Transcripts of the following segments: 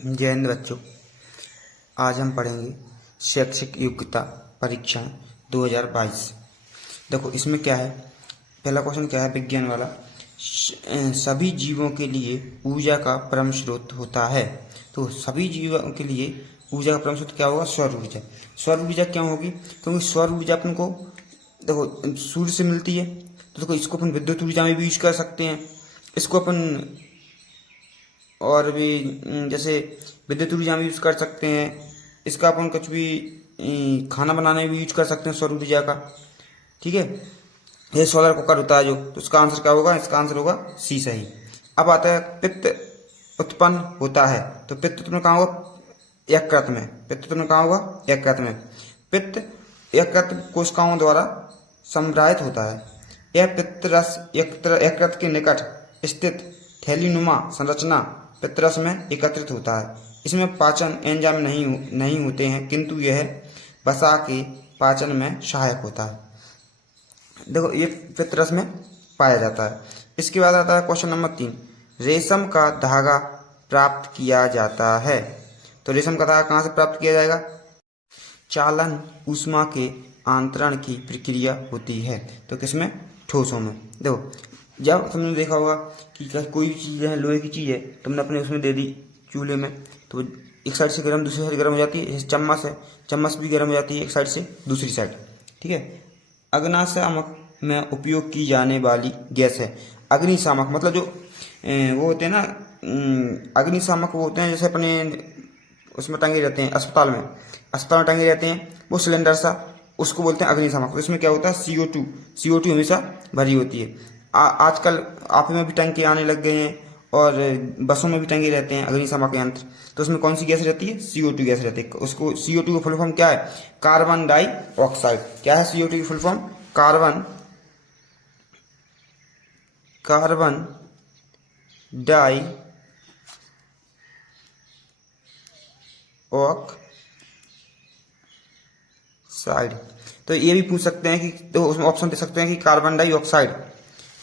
जय हिंद बच्चों। आज हम पढ़ेंगे शैक्षिक योग्यता परीक्षण 2022। देखो इसमें क्या है, पहला क्वेश्चन क्या है विज्ञान वाला। सभी जीवों के लिए ऊर्जा का परम स्रोत होता है। तो सभी जीवों के लिए ऊर्जा का परम स्रोत क्या होगा? सौर ऊर्जा। सौर ऊर्जा क्यों होगी? क्योंकि सौर ऊर्जा अपन को देखो सूर्य से मिलती है। तो देखो इसको अपन विद्युत ऊर्जा में भी यूज कर सकते हैं। इसको अपन और भी जैसे विद्युत ऊर्जा में यूज कर सकते हैं। इसका अपन कुछ भी खाना बनाने में भी यूज कर सकते हैं सौर ऊर्जा का। ठीक है, ये सोलर कुकर होता है जो, तो इसका आंसर क्या होगा? इसका आंसर होगा सी सही। अब आता है पित्त उत्पन्न होता है। तो पित्त उत्पन्न कहाँ होगा? यकृत में। पित्त उत्पन्न कहाँ होगा? यकृत में। पित्त यकृत कोशिकाओं द्वारा संग्रहित होता है। यह पित्त रस यकृत के निकट स्थित थैलीनुमा संरचना पित्तरस में एकत्रित होता है। इसमें पाचन एंजाइम नहीं होते हैं, किंतु यह वसा के पाचन में सहायक होता है। देखो ये पित्तरस में पाया जाता है। इसके बाद आता है क्वेश्चन नंबर 3। रेशम का धागा प्राप्त किया जाता है। तो रेशम का धागा कहाँ से प्राप्त किया जाएगा? चालन ऊष्मा के आंतरण की प्रक्रिया होती है। तो किसमें? ठोसों में। देखो जब तुमने देखा होगा कि कोई भी चीज़ है, लोहे की चीज़ है, तुमने अपने उसमें दे दी चूल्हे में, तो एक साइड से गर्म दूसरी साइड गर्म हो जाती है। चम्मच है, चम्मच भी गर्म हो जाती है एक साइड से दूसरी साइड। ठीक है, अग्निशामक में उपयोग की जाने वाली गैस है। अग्निशामक मतलब जो वो होते हैं ना, अग्निशामक वो होते हैं जैसे अपने उसमें टंगे रहते हैं अस्पताल में टंगे रहते हैं, वो सिलेंडर सा, उसको बोलते हैं अग्निशामक। तो इसमें क्या होता है? CO2 हमेशा भरी होती है। आजकल आप में भी टंके आने लग गए हैं और बसों में भी टंगे रहते हैं अग्निशामक यंत्र। तो उसमें कौन सी गैस रहती है? CO2 गैस रहती है। उसको CO2 का फुल फॉर्म क्या है? Carbon dioxide. क्या है CO2 की full form? Carbon dioxide. तो ये भी पूछ सकते हैं कि, तो उसमें ऑप्शन दे सकते हैं कि कार्बन डाइऑक्साइड,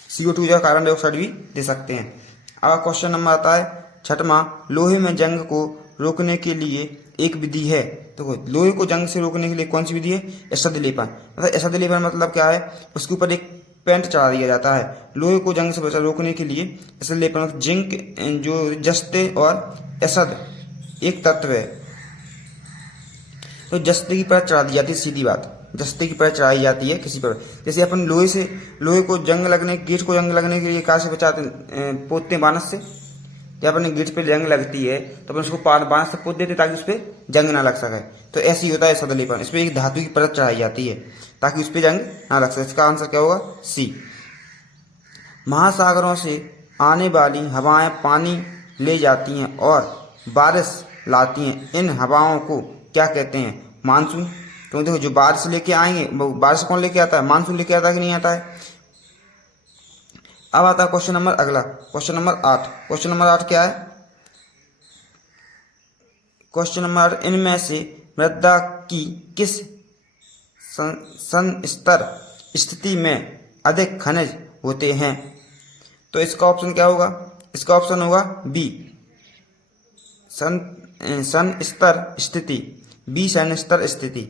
CO2 या कार्बन डाइऑक्साइड भी दे सकते हैं। अब क्वेश्चन नंबर आता है 6वां। लोहे में जंग को रोकने के लिए एक विधि है। तो लोहे को जंग से रोकने के लिए कौन सी विधि है? एसद लेपन। एसद लेपन मतलब क्या है? उसके ऊपर एक पेंट चढ़ा दिया जाता है लोहे को जंग से रोकने के लिए। एसद लेपन मतलब जिंक जो जस्ते और एसद एक तत्व है, तो जस्ते की परत चढ़ा दी जाती है। सीधी बात, जस्ते की परत चढ़ाई जाती है किसी पर। जैसे अपन लोहे को जंग लगने, गेट को जंग लगने के लिए कहाँ से बचाते हैं? पोतते हैं बांस से। जब अपने गेट पे जंग लगती है तो अपन उसको बांस से पोत देते ताकि उस पर जंग ना लग सके। तो ऐसे ही होता है सदलेपन। इस पर एक धातु की परत चढ़ाई जाती है ताकि उस पर जंग ना लग सके। इसका आंसर क्या होगा? सी। महासागरों से आने वाली हवाएं पानी ले जाती हैं और बारिश लाती हैं। इन हवाओं को क्या कहते हैं? मानसून। तो देखो जो बारिश लेके आएंगे, बारिश कौन लेके आता है? मानसून लेके आता है कि नहीं आता है? अब आता है क्वेश्चन नंबर अगला, क्वेश्चन नंबर 8। क्वेश्चन नंबर 8 क्या है? क्वेश्चन नंबर, इनमें से मृदा की किस संस्तर स्थिति में अधिक खनिज होते हैं? तो इसका ऑप्शन क्या होगा? इसका ऑप्शन होगा बी, संस्तर स्थिति। बी संस्तर स्थिति।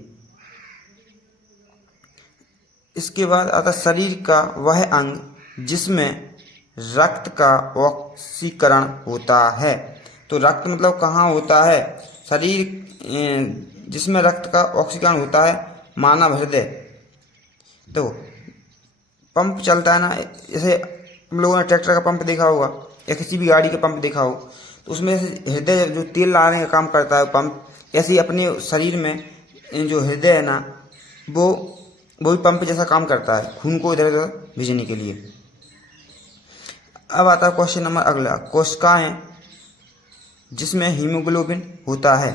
इसके बाद आता शरीर का वह अंग जिसमें रक्त का ऑक्सीकरण होता है। तो रक्त मतलब कहाँ होता है? शरीर जिसमें रक्त का ऑक्सीकरण होता है, मानव हृदय। तो पंप चलता है ना, जैसे हम लोगों ने ट्रैक्टर का पंप देखा होगा या किसी भी गाड़ी का पंप देखा हो, तो उसमें हृदय जो तेल लाने का काम करता है पंप, ऐसे ही अपने शरीर में जो हृदय है ना, वो भी पंप जैसा काम करता है खून को इधर उधर भेजने के लिए। अब आता है क्वेश्चन नंबर अगला, कोशिकाएं जिसमें हीमोग्लोबिन होता है।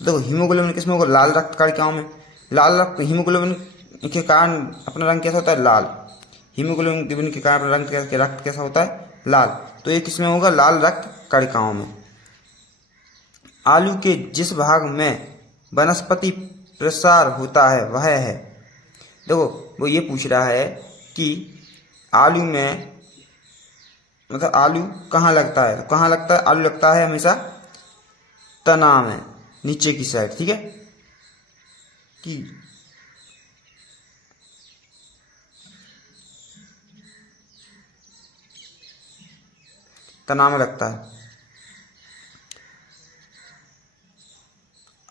तो हीमोग्लोबिन किसमें होगा? लाल रक्त कणिकाओं में। लाल रक्त हीमोग्लोबिन के कारण अपना रंग कैसा होता है? लाल। हीमोग्लोबिन के कारण रक्त कैसा होता है? लाल। तो ये किसमें होगा? लाल रक्त कणिकाओं में। आलू के जिस भाग में वनस्पति प्रसार होता है वह है। देखो वो ये पूछ रहा है कि आलू में मतलब आलू कहाँ लगता है? तो कहाँ लगता है? आलू लगता है हमेशा तना में नीचे की साइड, ठीक है, कि तना में लगता है।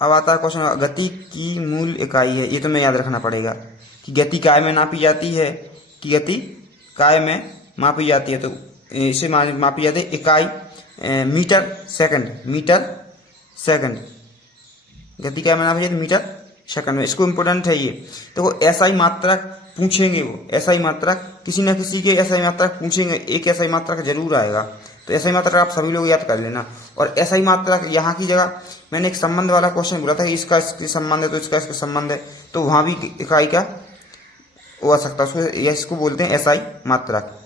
अब आता है क्वेश्चन, गति की मूल इकाई है, ये तो मैं याद रखना पड़ेगा कि गति काय में नापी जाती है, कि गति काय में मापी जाती है, तो इसे मापी जाती है इकाई मीटर सेकंड, मीटर सेकंड, गति काय में नापी जाती है मीटर सेकंड में। इसको इम्पोर्टेंट है ये। देखो SI मात्रक पूछेंगे, वो SI मात्रक किसी न किसी के SI मात्रक पूछेंगे, एक SI मात्रक जरूर आएगा, तो SI मात्रक आप सभी लोग याद कर लेना। और SI मात्रक यहाँ की जगह मैंने एक संबंध वाला क्वेश्चन बोला था कि इसका इसके संबंध है तो इसका इसका संबंध है, तो वहां भी इकाई का वो आ सकता है, उसको इसको बोलते हैं SI मात्रक।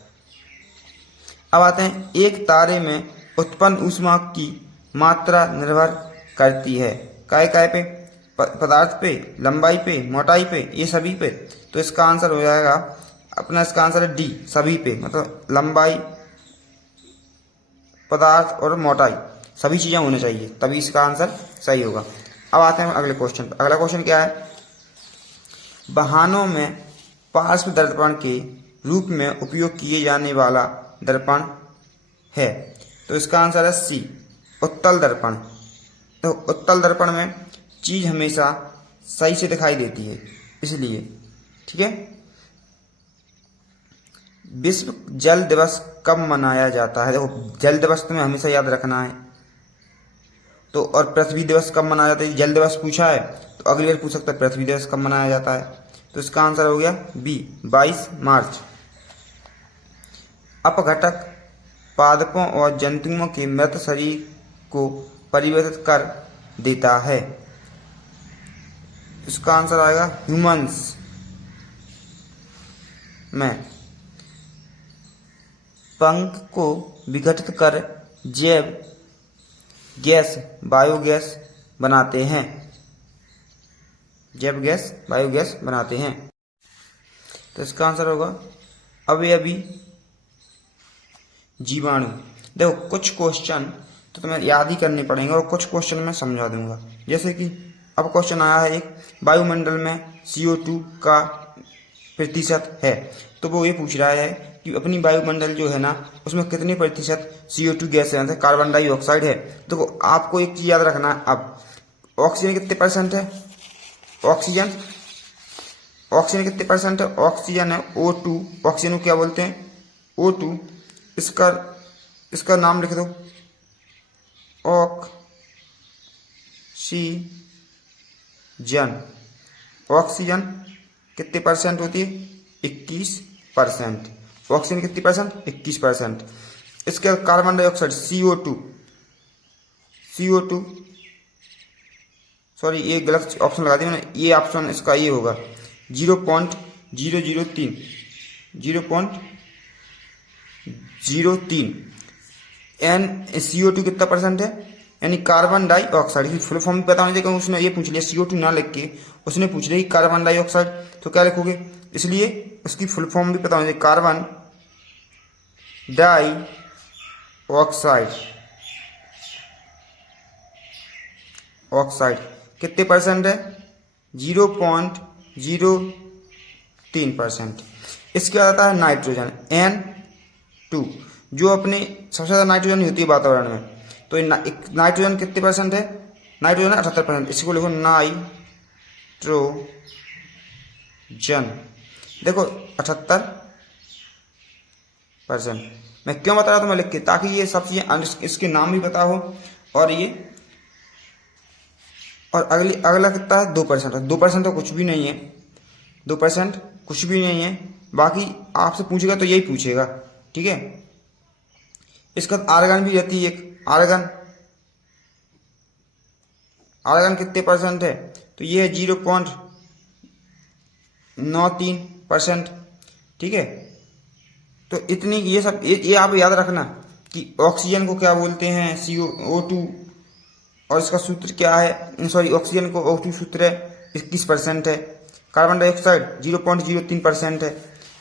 अब आते हैं, एक तारे में उत्पन्न ऊष्मा की मात्रा निर्भर करती है काय काय पे, पदार्थ पे, लंबाई पे, मोटाई पे, ये सभी पे। तो इसका आंसर हो जाएगा अपना, इसका आंसर है डी, सभी पे, मतलब लंबाई, पदार्थ और मोटाई, सभी चीजें होनी चाहिए, तभी इसका आंसर सही होगा। अब आते हैं अगले क्वेश्चन पर। अगला क्वेश्चन क्या है, वाहनों में पार्श्व दर्पण के रूप में उपयोग किए जाने वाला दर्पण है, तो इसका आंसर है सी, उत्तल दर्पण। तो उत्तल दर्पण में चीज हमेशा सही से दिखाई देती है, इसलिए, ठीक है। विश्व जल दिवस कब मनाया जाता है? देखो जल दिवस तुम्हें हमेशा याद रखना है, तो और पृथ्वी दिवस कब मनाया जाता है? जल दिवस पूछा है तो अगली बार पूछ सकता है पृथ्वी दिवस कब मनाया जाता है, तो इसका आंसर हो गया बी, 22 मार्च। अपघटक पादपों और जंतुओं के मृत शरीर को परिवर्तित कर देता है, इसका आंसर आएगा ह्यूमंस में। पंख को विघटित कर जैव गैस बायोगैस बनाते हैं, जैव गैस बायोगैस बनाते हैं, तो इसका आंसर होगा अवयवी जीवाणु। देखो कुछ क्वेश्चन तो तुम्हें याद ही करने पड़ेंगे और कुछ क्वेश्चन मैं समझा दूंगा। जैसे कि अब क्वेश्चन आया है एक, वायुमंडल में CO2 का प्रतिशत है, तो वो ये पूछ रहा है कि अपनी वायुमंडल जो है ना उसमें कितने प्रतिशत CO2 गैस है, कार्बन डाइऑक्साइड है। तो आपको एक चीज याद रखना है, अब ऑक्सीजन कितने परसेंट है, ऑक्सीजन कितने परसेंट है, ऑक्सीजन है O2, ऑक्सीजन को क्या बोलते हैं O2, इसका नाम लिख दो ऑक्सीजन। ऑक्सीजन कितने परसेंट होती है, 21%, ऑक्सीजन कितनी परसेंट, 21%। इसके बाद कार्बन डाइऑक्साइड CO2, सॉरी ये गलत ऑप्शन लगा दिया मैंने, ये ऑप्शन इसका ये होगा 0.003, 0.03। CO2 कितना परसेंट है, यानी कार्बन डाइऑक्साइड की फुल फॉर्म पता होनी चाहिए, उसने ये पूछ लिया CO2 ना लिख के उसने पूछ लिया कि कार्बन डाइऑक्साइड, तो क्या लिखोगे, इसलिए उसकी फुल फॉर्म भी पता होनी चाहिए, कार्बन डाइऑक्साइड कितने परसेंट है, 0.03%। इसके बाद आता है नाइट्रोजन N2, जो अपने सबसे ज़्यादा नाइट्रोजन होती है वातावरण में, तो नाइट्रोजन कितने परसेंट है, नाइट्रोजन 78%, इसको लिखो नाइट्रोजन, देखो 78%। मैं क्यों बता रहा था मैं लिख के, ताकि ये सब चीजें इसके नाम भी पता हो, और ये और अगला कितना है 2%, 2% तो कुछ भी नहीं है, 2% कुछ भी नहीं है, बाकी आपसे पूछेगा तो यही पूछेगा, ठीक है। इसका आर्गन भी रहती है एक, आर्गन कितने परसेंट है, तो ये है 0.93%, ठीक है। तो इतनी ये सब ये आप याद रखना कि ऑक्सीजन को क्या बोलते हैं, CO2, और इसका सूत्र क्या है, सॉरी ऑक्सीजन को O2 सूत्र है 21% है, कार्बन डाइऑक्साइड 0.03% है,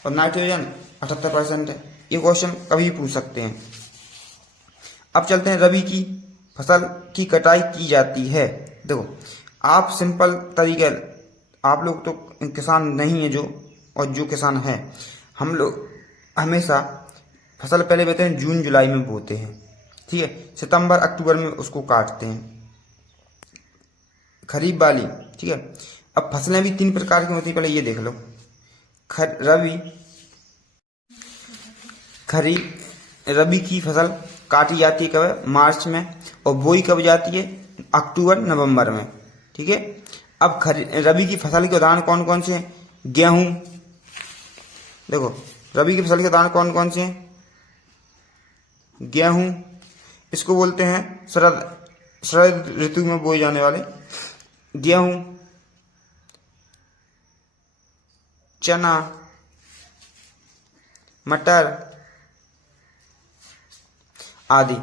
और नाइट्रोजन 78% है। ये क्वेश्चन कभी भी पूछ सकते हैं। अब चलते हैं रवि की फसल की कटाई की जाती है। देखो आप सिंपल तरीके, आप लोग तो किसान नहीं है जो, और जो किसान है हम लोग हमेशा फसल पहले बोते हैं जून जुलाई में बोते हैं, ठीक है, सितंबर अक्टूबर में उसको काटते हैं खरीफ वाली, ठीक है। अब फसलें भी 3 प्रकार की होती है, पहले ये देख लो, रबी की फसल काटी जाती है कब, मार्च में, और बोई कब जाती है, अक्टूबर नवंबर में, ठीक है। अब रबी की फसल के उदाहरण कौन कौन से हैं, गेहूं, देखो रबी की फसल के उदाहरण कौन कौन से हैं, गेहूं, इसको बोलते हैं शरद ऋतु में बोए जाने वाले गेहूं, चना, मटर आदि,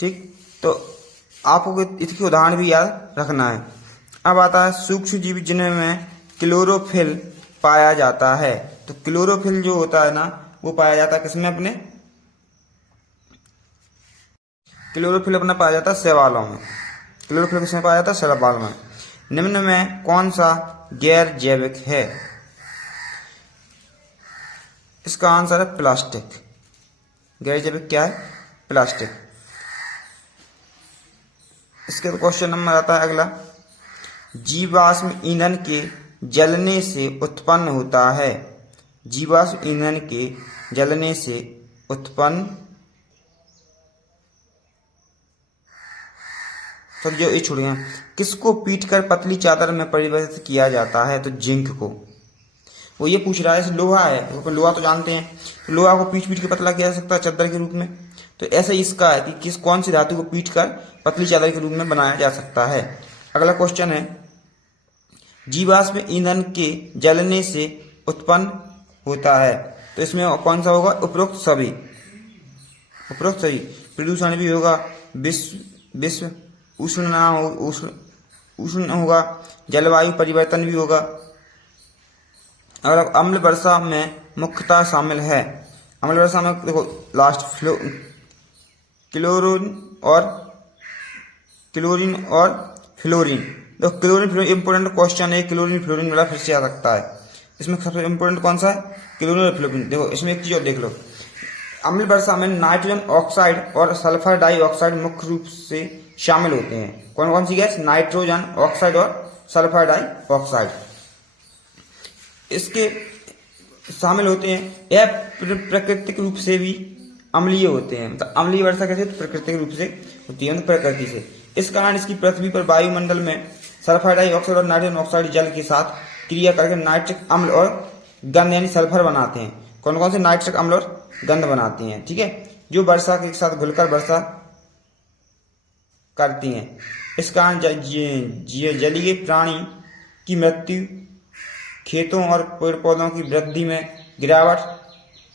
ठीक। तो आपको इसके उदाहरण भी याद रखना है। अब आता है सूक्ष्म जीव जिनमें क्लोरोफिल पाया जाता है। तो क्लोरोफिल जो होता है ना, वो पाया जाता है किसमें, अपने क्लोरोफिल अपना पाया जाता है शैवालों में। क्लोरोफिल किसमें पाया जाता है, शैवाल में। निम्न में कौन सा गैर जैविक है, इसका आंसर है प्लास्टिक। गैर जैविक क्या है, प्लास्टिक। इसके क्वेश्चन नंबर आता है अगला, जीवाश्म ईंधन के जलने से उत्पन्न होता है। जीवाश्म ईंधन के जलने से उत्पन्न, सब जो ये छुड़ियाँ, किसको पीटकर पतली चादर में परिवर्तित किया जाता है, तो जिंक को। वो ये पूछ रहा है, लोहा है, तो लोहा तो जानते हैं, लोहा को पीट पीट के पतला किया जा सकता है चादर के रूप में। तो ऐसा ही इसका है कि कौन सी धातु को पीट कर पतली चादर के रूप में बनाया जा सकता है। अगला क्वेश्चन है, जीवाश्म ईंधन के जलने से उत्पन्न होता है। तो इसमें कौन सा होगा, उपरोक्त सभी। प्रदूषण भी होगा, विश्व उष्ण होगा, जलवायु परिवर्तन भी होगा। और अम्ल वर्षा में मुख्यतः शामिल है। अम्ल वर्षा में देखो लास्ट क्लोरीन और फ्लोरीन। देखो क्लोरीन फ्लोरीन इंपोर्टेंट क्वेश्चन है, क्लोरीन फ्लोरीन वाला फिर से आ सकता है। इसमें सबसे इंपोर्टेंट कौन सा है, क्लोरीन और फ्लोरीन। देखो इसमें एक चीज और देख लो, अम्ल वर्षा में नाइट्रोजन ऑक्साइड और सल्फर डाइऑक्साइड मुख्य रूप से शामिल होते हैं। कौन कौन सी गैस, नाइट्रोजन ऑक्साइड और सल्फर डाइऑक्साइड, इसके शामिल होते हैं। यह प्राकृतिक रूप से भी अम्लीय होते हैं। मतलब अम्लीय वर्षा कैसे, प्राकृतिक रूप से होती है, प्रकृति से। इस कारण इसकी पृथ्वी पर वायुमंडल में सल्फर डाइऑक्साइड और नाइट्रोजन ऑक्साइड जल के साथ क्रिया करके नाइट्रिक अम्ल और गंध यानी सल्फर बनाते हैं। कौन कौन से, नाइट्रिक अम्ल और गंध बनाते हैं, ठीक है, जो वर्षा के साथ घुलकर वर्षा करती हैं। इस कारण जलीय प्राणी की मृत्यु, खेतों और पेड़ पौधों की वृद्धि में गिरावट,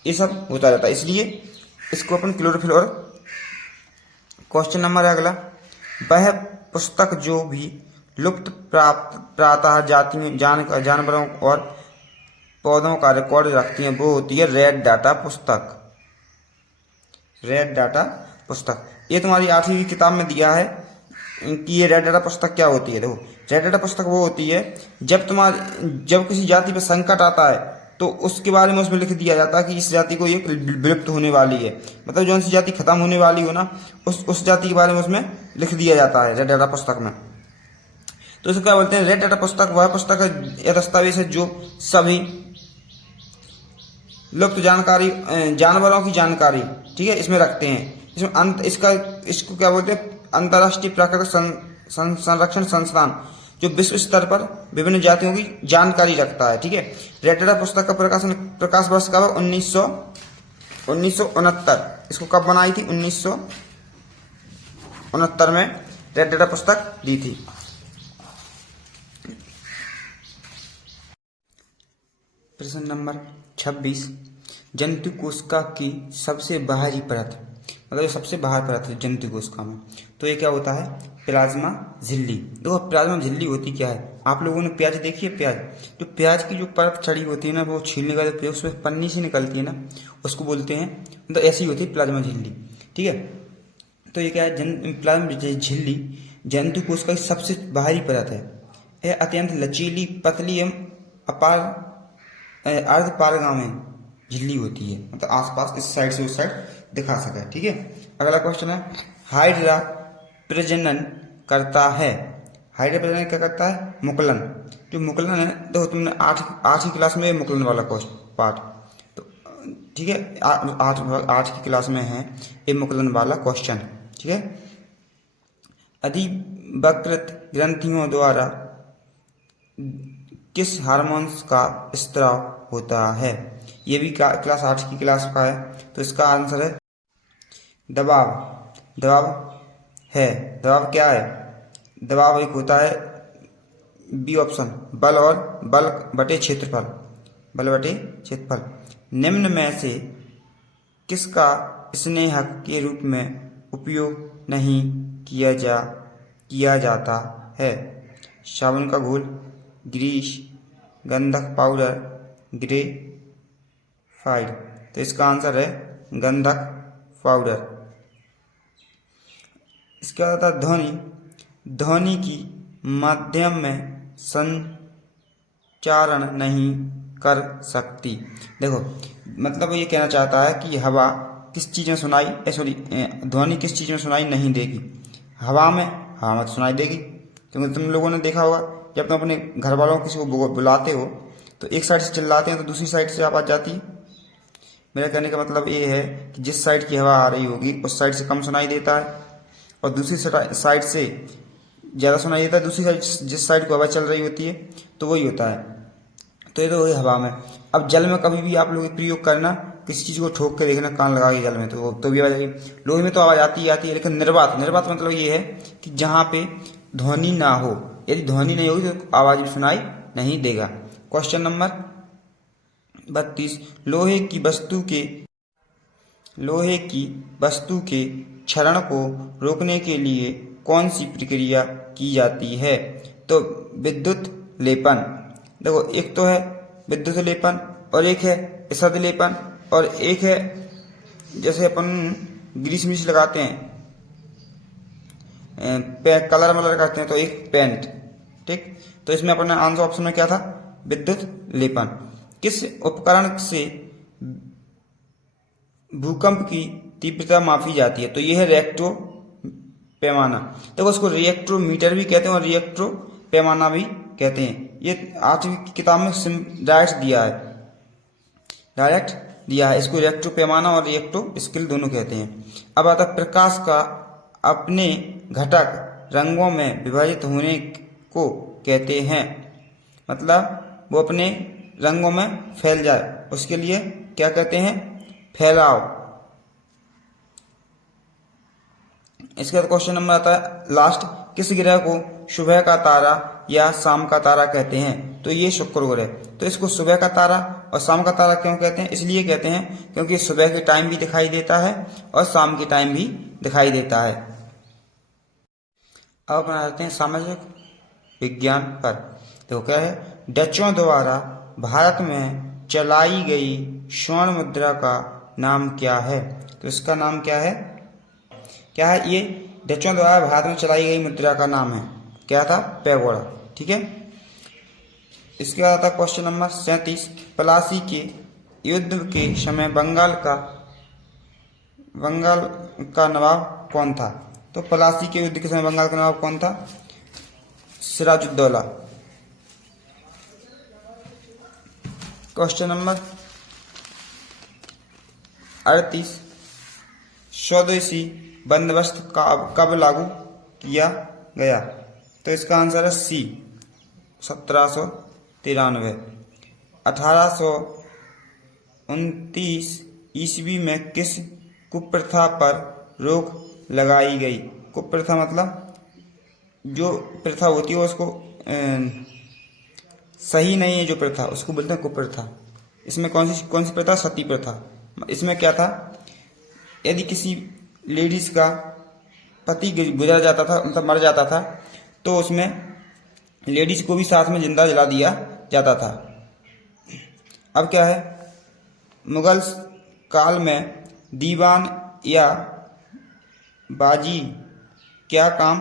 ये सब होता रहता है। इसलिए इसको अपन क्लोरोफिल। और क्वेश्चन नंबर अगला, वह पुस्तक जो भी लुप्त प्रातः जातियों जानवरों और पौधों का रिकॉर्ड रखती है, वो होती है रेड डाटा पुस्तक। रेड डाटा पुस्तक, ये तुम्हारी 8वीं की किताब में दिया है कि ये रेड डाटा पुस्तक क्या होती है। देखो रेड डाटा पुस्तक वो होती है जब किसी जाति पर संकट आता है तो उसके बारे में उसमें लिख दिया जाता है कि इस जाति को ये विलुप्त होने वाली है। मतलब जो सी जाति खत्म होने वाली हो ना, उस जाति के बारे में उसमें लिख दिया जाता है रेड डाटा पुस्तक में। तो इसे क्या बोलते हैं, रेड डाटा पुस्तक वह पुस्तक है या दस्तावेज है जो सभी लुप्त जानकारी, जानवरों की जानकारी, ठीक है, इसमें रखते हैं। इसमें इसको क्या बोलते हैं, अंतर्राष्ट्रीय प्राकृतिक संरक्षण संस्थान, जो विश्व स्तर पर विभिन्न जातियों की जानकारी रखता है, ठीक है। रेड डाटा पुस्तक का प्रकाश वर्ष कब है, 1969। इसको कब बनाई थी, 1969 में रेड डाटा पुस्तक दी थी। प्रश्न नंबर 26, जंतु कोशिका की सबसे बाहरी परत, मतलब सबसे बाहर परत है जंतु कोशिका में, तो ये क्या होता है, प्लाज्मा झिल्ली। देखो प्लाज्मा झिल्ली होती क्या है, आप लोगों ने प्याज देखी है, जो प्याज की जो परत चढ़ी होती है ना, वो छीलने का जो उसमें पन्नी से निकलती है ना, उसको बोलते हैं, मतलब ऐसी होती है प्लाज्मा झिल्ली, ठीक है। तो ये क्या है, प्लाज्मा झिल्ली जंतु कोशिका की सबसे बाहरी परत है। यह अत्यंत लचीली, पतली एवं अर्ध पारगामी झिल्ली होती है, मतलब आसपास इस साइड से उस साइड दिखा सके। ठीक है, अगला क्वेश्चन है, हाइड्रा प्रजनन करता है। हाइड्रा प्रजनन क्या करता है? मुकुलन। जो मुकुलन है, देखो तुमने आठवीं क्लास में मुकुलन वाला पार्ट, तो ठीक है, आठ की क्लास में है ये मुकुलन वाला क्वेश्चन। ठीक है, अधिवकृत ग्रंथियों द्वारा किस हार्मोन्स का स्त्राव होता है? ये भी क्लास 8 की क्लास का है, तो इसका आंसर है दबाव। दबाव है, दबाव क्या है? दबाव एक होता है, बी ऑप्शन, बल और बल बटे क्षेत्रफल, बल बटे क्षेत्रफल। निम्न में से किसका स्नेहक के रूप में उपयोग नहीं किया जाता है? साबुन का घोल, ग्रीस, गंधक पाउडर, ग्रेफाइट। तो इसका आंसर है गंधक पाउडर। इसके बाद आता ध्वनि। ध्वनि की माध्यम में संचारण नहीं कर सकती। देखो, मतलब ये कहना चाहता है कि हवा किस चीज़ में सुनाई, ध्वनि किस चीज़ में सुनाई नहीं देगी? हवा में तो सुनाई देगी, क्योंकि तुम लोगों ने देखा होगा जब तुम अपने घर वालों किसी को बुलाते हो तो एक साइड से चिल्लाते हैं तो दूसरी साइड से आवाज़ जाती है। मेरा कहने का मतलब ये है कि जिस साइड की हवा आ रही होगी उस साइड से कम सुनाई देता है, और दूसरी साइड से ज़्यादा सुनाई देता है। दूसरी साइड, जिस साइड को हवा चल रही होती है तो वही होता है। तो ये तो वही हवा में। अब जल में कभी भी आप लोग प्रयोग करना, किसी चीज़ को ठोक के देखना, कान लगा के जल में, तो भी आवाज़ आएगी। लोहे में तो आवाज़ आती है, लेकिन निर्वात मतलब ये है कि जहाँ पे ध्वनि ना हो, यदि ध्वनि नहीं होगी तो आवाज़ भी सुनाई नहीं देगा। क्वेश्चन नंबर 32, लोहे की वस्तु के क्षरण को रोकने के लिए कौन सी प्रक्रिया की जाती है? तो विद्युत लेपन। देखो, एक तो है विद्युत लेपन और एक है इसद लेपन, और एक है जैसे अपन ग्रीस मिस लगाते हैं, कलर मलर करते हैं, तो एक पेंट। ठीक, तो इसमें अपना आंसर ऑप्शन में क्या था? विद्युत लेपन। किस उपकरण से भूकंप की तीव्रता मापी जाती है? तो ये है रिएक्टो पैमाना। देखो, उसको रिएक्ट्रोमीटर भी कहते हैं और रिएक्ट्रो पैमाना भी कहते हैं। ये 8वीं की किताब में डायरेक्ट दिया है इसको। रिएक्ट्रो पैमाना और रिएक्ट्रो स्केल दोनों कहते हैं। अब आता प्रकाश का अपने घटक रंगों में विभाजित होने को कहते हैं, मतलब वो अपने रंगों में फैल जाए, उसके लिए क्या कहते हैं? फैलाव। इसके बाद क्वेश्चन नंबर आता है लास्ट, किस ग्रह को सुबह का तारा या शाम का तारा कहते हैं? तो ये शुक्र ग्रह। तो इसको सुबह का तारा और शाम का तारा क्यों कहते हैं? इसलिए कहते हैं क्योंकि सुबह के टाइम भी दिखाई देता है और शाम के टाइम भी दिखाई देता है। अब अपना आते हैं सामाजिक विज्ञान पर। तो क्या है? डचों द्वारा भारत में चलाई गई स्वर्ण मुद्रा का नाम क्या है? तो इसका नाम क्या है? ये डचों द्वारा भारत में चलाई गई मुद्रा का नाम है, क्या था? पैगोडा। ठीक है, इसके बाद आता क्वेश्चन नंबर 37, प्लासी के युद्ध के समय बंगाल का नवाब कौन था? तो प्लासी के युद्ध के समय बंगाल का नवाब कौन था? सिराजुद्दौला। क्वेश्चन नंबर 38, स्वदेशी बंदोबस्त कब लागू किया गया? तो इसका आंसर है सी, 1793। 1829 ईस्वी में किस कुप्रथा पर रोक लगाई गई? कुप्रथा मतलब जो प्रथा होती है उसको सही नहीं है, जो प्रथा उसको बोलते हैं कुप्रथा। इसमें कौन सी प्रथा? सती प्रथा। इसमें क्या था? यदि किसी लेडीज का पति गुजर जाता था, मतलब मर जाता था, तो उसमें लेडीज को भी साथ में जिंदा जला दिया जाता था। अब क्या है? मुगल काल में दीवान या बाजी क्या काम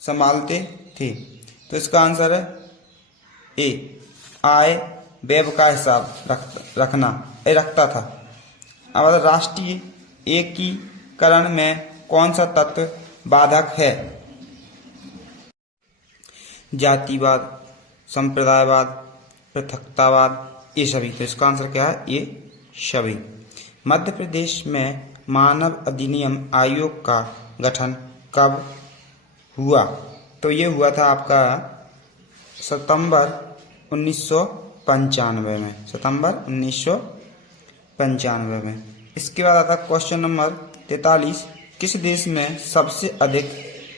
संभालते थे? तो इसका आंसर है ए, आय व्यय का हिसाब रखता था। अब राष्ट्रीय एकीकरण में कौन सा तत्व बाधक है? जातिवाद, संप्रदायवाद, पृथकतावाद, ये सभी। तो इसका आंसर क्या है? ये सभी। मध्य प्रदेश में मानव अधिनियम आयोग का गठन कब हुआ? तो ये हुआ था आपका सितंबर 1995 में, सितंबर 1995 में। इसके बाद आता क्वेश्चन नंबर 43, किस देश में सबसे अधिक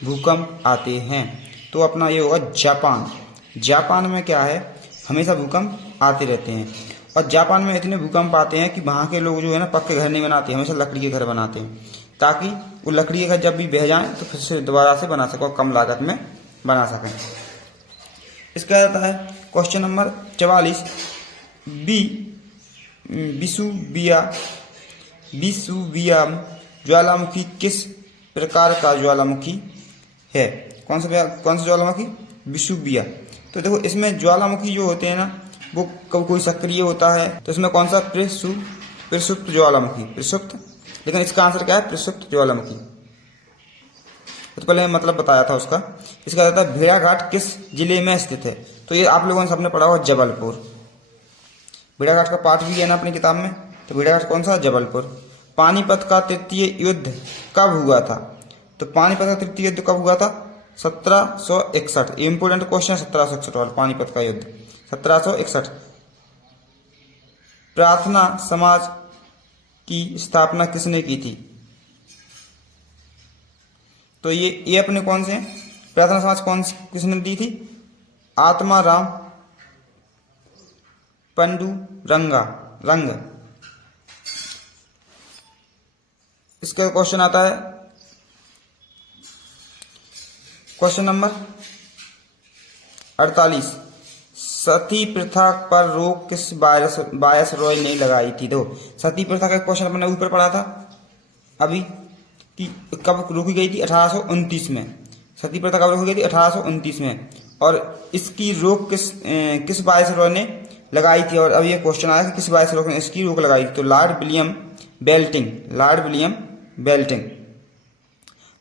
भूकंप आते हैं? तो अपना ये होगा जापान। जापान में क्या है, हमेशा भूकंप आते रहते हैं, और जापान में इतने भूकंप आते हैं कि वहाँ के लोग जो है ना पक्के घर नहीं बनाते, हमेशा लकड़ी के घर बनाते हैं, ताकि वो लकड़ी के घर जब भी बह जाएं तो फिर से दोबारा से बना सको, कम लागत में बना सकें। इसका आता है क्वेश्चन नंबर 44, विसुविया ज्वालामुखी किस प्रकार का ज्वालामुखी है? कौन सा ज्वालामुखी? विसुविया। तो देखो इसमें ज्वालामुखी जो होते हैं ना वो कभी कोई सक्रिय होता है, तो इसमें कौन सा? प्रसुप्त ज्वालामुखी, प्रसुप्त। लेकिन इसका आंसर क्या है? प्रसुप्त ज्वालामुखी। तो पहले मतलब बताया था उसका। इसका आता है भेड़ाघाट किस जिले में स्थित है? तो ये आप लोगों ने सबने पढ़ा हुआ जबलपुर। भेड़ाघाट का पाठ भी है ना अपनी किताब में। तो भेड़ाघाट कौन सा? जबलपुर। पानीपत का तृतीय युद्ध कब हुआ था? तो पानीपत का तृतीय युद्ध कब हुआ था? 1761। इंपोर्टेंट क्वेश्चन 1761 वाला, पानीपत का युद्ध 1761। प्रार्थना समाज की स्थापना किसने की थी? तो ये अपने कौन से हैं? प्रार्थना समाज किसने दी थी? आत्माराम रंग। इसका क्वेश्चन आता है क्वेश्चन नंबर 48, सती प्रथा पर रोक किस वायसरॉय ने लगाई थी? तो सती प्रथा का क्वेश्चन अपने ऊपर पढ़ा था अभी कि कब रोकी गई थी? 1829 में। सती प्रथा कब रोकी गई थी? 1829 में। और इसकी रोक किस वायसरॉय ने लगाई थी? और अब ये क्वेश्चन आया कि किस वायसरॉय ने इसकी रोक लगाई थी? तो लॉर्ड विलियम बेल्टिंग।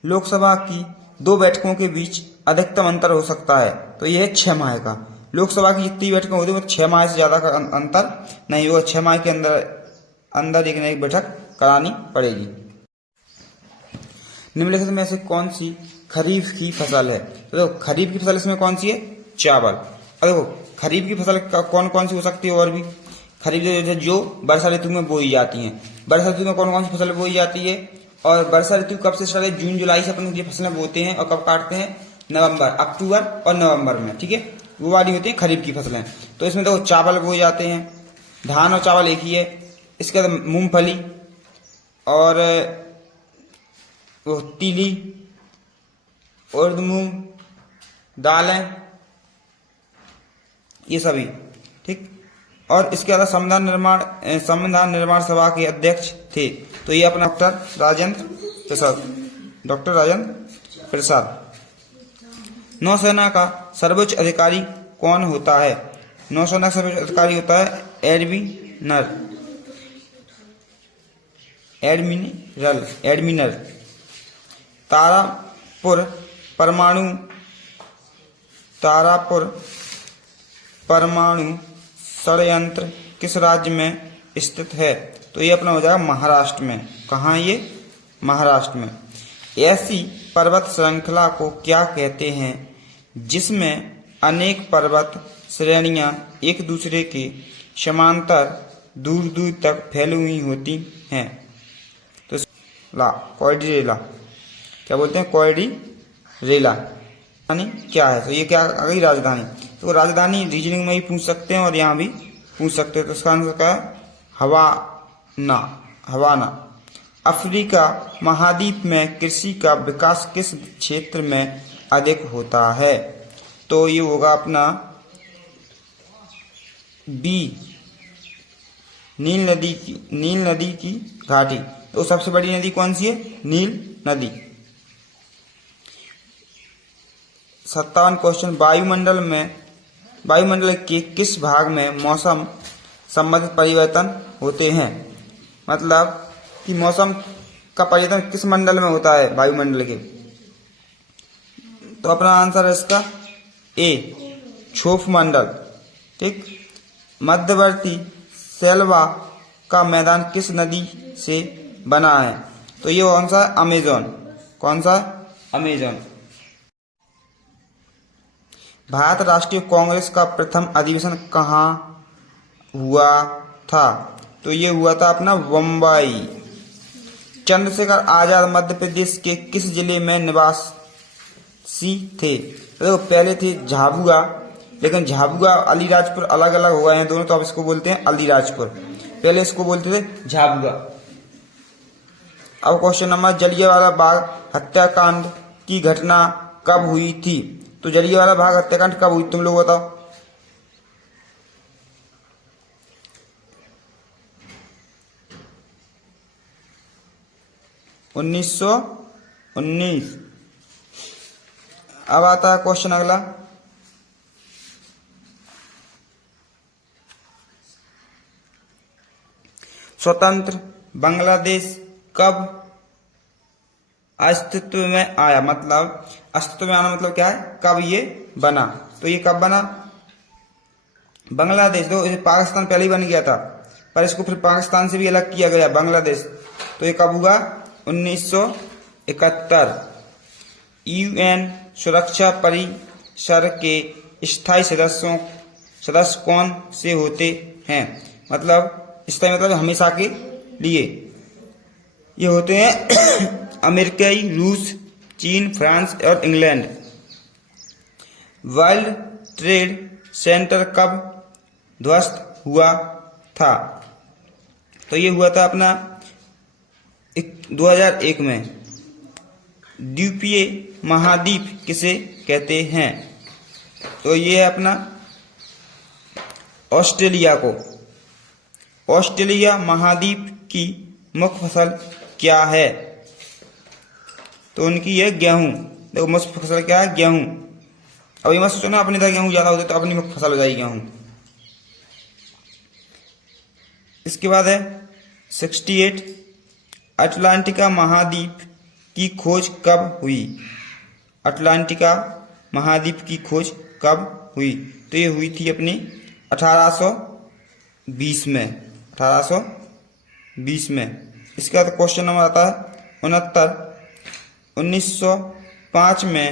लोकसभा की 2 बैठकों के बीच अधिकतम अंतर हो सकता है? तो यह है 6 माह का। लोकसभा की जितनी बैठकें होती है वो 6 माह से ज्यादा का अंतर नहीं होगा। 6 माह के अंदर एक न एक बैठक करानी पड़ेगी। निम्नलिखित में से कौन सी खरीफ की फसल है? तो देखो खरीफ की फसल इसमें कौन सी है? चावल। अब देखो खरीफ की फसल कौन कौन सी हो सकती है? और भी खरीफ जो वर्षा ऋतु में बोई जाती हैं। वर्षा ऋतु में कौन कौन सी फसल बोई जाती है? और वर्षा ऋतु कब से स्टार्ट है? जून जुलाई से अपन ये फसलें बोते हैं और कब काटते हैं? नवंबर, अक्टूबर और नवंबर में, ठीक है, वो वाली होती है खरीफ की फसलें। तो इसमें देखो चावल बोए जाते हैं, धान और चावल एक ही है। इसके बाद मूंगफली और वो तीली, उर्द मूंग, दालें, ये सभी, ठीक। और इसके अलावा संविधान निर्माण सभा के अध्यक्ष थे, तो ये अपना डॉक्टर राजेंद्र प्रसाद। नौसेना का सर्वोच्च अधिकारी कौन होता है? नौसेना का सर्वोच्च अधिकारी होता है एडमिरल। तारापुर परमाणु षड्यंत्र किस राज्य में स्थित है? तो ये अपना हो जाएगा महाराष्ट्र में। कहाँ ये? महाराष्ट्र में। ऐसी पर्वत श्रृंखला को क्या कहते हैं जिसमें अनेक पर्वत श्रेणियां एक दूसरे के समांतर दूर दूर तक फैली हुई होती हैं? तो क्वाड्रिलेरा, क्या बोलते हैं? क्वाड्रिलेरा। राजधानी क्या है? तो ये क्या आ गई? राजधानी। तो राजधानी रीजनिंग में ही पूछ सकते हैं और यहाँ भी पूछ सकते हैं। तो इसका आंसर क्या है? हवाना। अफ्रीका महाद्वीप में कृषि का विकास किस क्षेत्र में अधिक होता है? तो ये होगा अपना बी, नील नदी की घाटी। तो सबसे बड़ी नदी कौन सी है? नील नदी। 57 क्वेश्चन, वायुमंडल के किस भाग में मौसम संबंधित परिवर्तन होते हैं? मतलब कि मौसम का परिवर्तन किस मंडल में होता है वायुमंडल के? तो अपना आंसर है इसका ए, क्षोभ मंडल। ठीक। मध्यवर्ती सेल्वा का मैदान किस नदी से बना है? तो ये कौन सा? अमेजन। कौन सा? अमेजन। भारत राष्ट्रीय कांग्रेस का प्रथम अधिवेशन कहाँ हुआ था? तो ये हुआ था अपना बम्बई। चंद्रशेखर आजाद मध्य प्रदेश के किस जिले में निवासी थे? तो पहले थे झाबुआ, लेकिन झाबुआ अलीराजपुर अलग अलग हो गए हैं दोनों, तो अब इसको बोलते हैं अलीराजपुर। पहले इसको बोलते थे झाबुआ। अब क्वेश्चन नंबर, जलियांवाला बाग हत्याकांड की घटना कब हुई थी? तो जलियांवाला बाग हत्याकांड कब हुई, तुम लोग बताओ। उन्नीस। अब आता है क्वेश्चन अगला, स्वतंत्र बांग्लादेश कब अस्तित्व में आया? मतलब अस्तित्व में आना मतलब क्या है? कब ये बना? तो ये कब बना? बांग्लादेश तो पाकिस्तान पहले ही बन गया था, पर इसको फिर पाकिस्तान से भी अलग किया गया बांग्लादेश। तो ये कब हुआ? 1971। यूएन सुरक्षा परिषद के स्थायी सदस्य कौन से होते हैं? मतलब स्थायी मतलब हमेशा के लिए। ये होते हैं अमेरिकी, रूस, चीन, फ्रांस और इंग्लैंड। वर्ल्ड ट्रेड सेंटर कब ध्वस्त हुआ था? तो ये हुआ था अपना 2001 में। द्वीपीय महाद्वीप किसे कहते हैं? तो ये है अपना ऑस्ट्रेलिया को। ऑस्ट्रेलिया महाद्वीप की मुख्य फसल क्या है? तो उनकी है गेहूं। देखो मुख्य फसल क्या है? गेहूं। अभी मत सोचो ना अपने इधर गेहूं ज्यादा होते तो अपनी मुख्य फसल हो जाएगी गेहूं। इसके बाद है 68, अटलांटिका महाद्वीप की खोज कब हुई? अटलांटिका महाद्वीप की खोज कब हुई? तो ये हुई थी अपनी 1820 में। 1820 में। इसके बाद क्वेश्चन नंबर आता है 69, 1905 में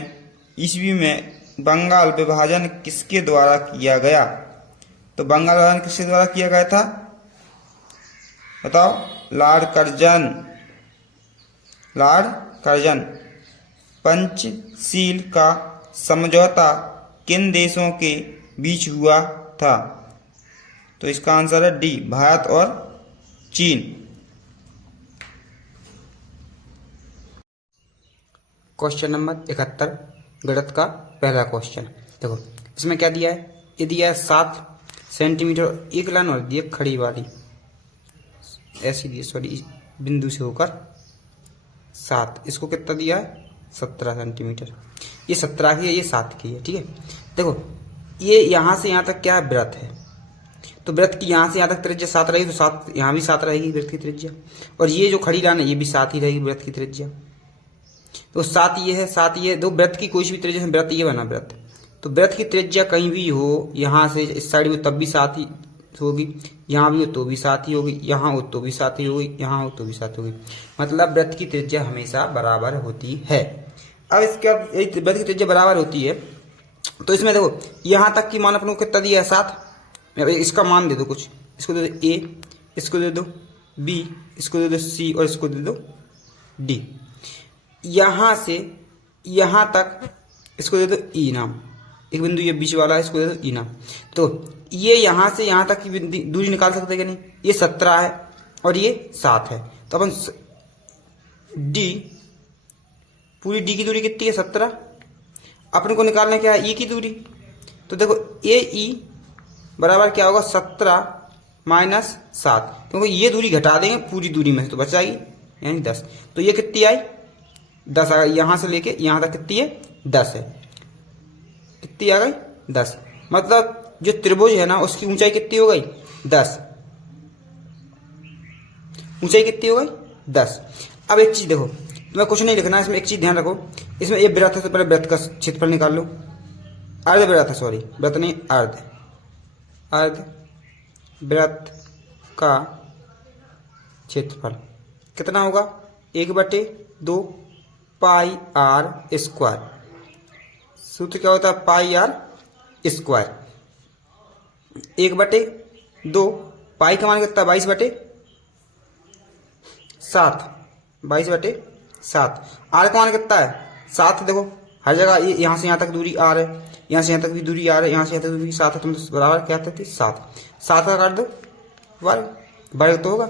ईस्वी में बंगाल विभाजन किसके द्वारा किया गया? तो बंगाल विभाजन किसके द्वारा किया गया था? बताओ। Lord Curzon. पंचशील का समझौता किन देशों के बीच हुआ था? तो इसका आंसर है डी, भारत और चीन। क्वेश्चन नंबर 71, गणित का पहला क्वेश्चन। देखो इसमें क्या दिया है? ये दिया है 7 सेंटीमीटर एक लाइन और दी खड़ी वाली ऐसी दी, सॉरी बिंदु से होकर 7। इसको कितना दिया है? 17 सेंटीमीटर। ये 17 की है, ये 7 की है। ठीक है। देखो ये यहाँ से यहाँ तक क्या है? वृत्त है। तो वृत्त की यहाँ से यहाँ तक त्रिज्या 7 रहेगी, तो 7 यहाँ भी 7 रहेगी वृत्त की त्रिज्या। और ये जो खड़ी लाइन है ये भी 7 ही रहेगी वृत्त की त्रिज्या। तो 7 ये है, 7 ये। दो वृत्त की कोई भी त्रिज्या से वृत्त ये बना वृत्त। तो वृत्त की त्रिज्या कहीं भी हो, यहाँ से इस साइड में तब भी 7 ही होगी, यहाँ भी हो तो भी 7 ही होगी, यहाँ हो तो भी 7 ही होगी, यहाँ हो तो भी 7 होगी। मतलब वृत्त की त्रिज्या हमेशा बराबर होती है। अब इसके बाद वृत्त की त्रिज्या बराबर होती है तो इसमें देखो यहाँ तक की मान अपने को कितना दिया है? 7। इसका मान दे दो कुछ, इसको दे दो ए, इसको दे दो बी, इसको दे दो सी और इसको दे दो डी। यहाँ से यहाँ तक इसको दे दो ई नाम, एक बिंदु ये बीच वाला है, इसको दे दो ई नाम। तो ये यहाँ से यहाँ तक की दूरी निकाल सकते हैं कि नहीं? ये 17 है और ये 7 है। तो अपन डी, पूरी डी की दूरी कितनी है? 17। अपन को निकालना क्या है? ई की दूरी। तो देखो ए ई बराबर क्या होगा? 17 माइनस 7, क्योंकि ये दूरी घटा देंगे पूरी दूरी में से तो बच जाएगी यानी 10। तो ये कितनी आई? 10 आ गई, यहाँ से लेके यहाँ तक कितनी है 10 है, कितनी आ गई 10। मतलब जो त्रिभुज है ना उसकी ऊंचाई कितनी हो गई 10, ऊंचाई कितनी हो गई 10। अब एक चीज देखो, तुम्हें कुछ नहीं लिखना है इसमें, एक चीज ध्यान रखो, इसमें ये वृत्त है तो पहले वृत्त का क्षेत्रफल निकाल लो, अर्ध वृत्त है, सॉरी वृत्त नहीं अर्ध, अर्ध वृत्त का क्षेत्रफल कितना होगा 1/2 पाई आर स्क्वायर। सूत्र क्या होता है पाई आर स्क्वायर। 1/2 पाई का मान कितना 22/7, 22/7। आर का मान कितना है 7। देखो हर जगह ये यहाँ से यहाँ तक दूरी आर है, यहाँ से यहाँ तक भी दूरी आर है, यहाँ से यहाँ तक दूरी 7 है, तुम बराबर क्या थी 7। 7 का काट दो वर्ग, वर्ग तो होगा।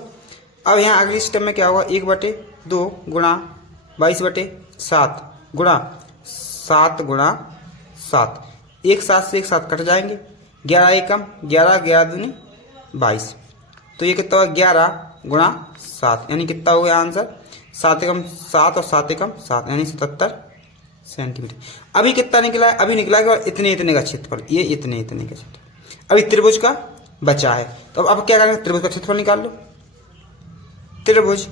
अब यहाँ अगली स्टेप में क्या होगा 1/2 गुणा 22/7 गुणा 7 गुणा 7, एक 7 से एक 7 कट जाएंगे, 11 एक कम 11, 11 दूनी 22, तो ये कितना होगा 11 गुणा 7, यानी कितना हो गया आंसर 7 एकम 7 और 7 एकम 7 यानी 77 सेंटीमीटर। अभी कितना निकला है, अभी निकला है इतने इतने का क्षेत्रफल, ये इतने इतने का क्षेत्रफल। अभी त्रिभुज का बचा है, तो अब क्या करेंगे त्रिभुज का क्षेत्रफल निकाल लो। त्रिभुज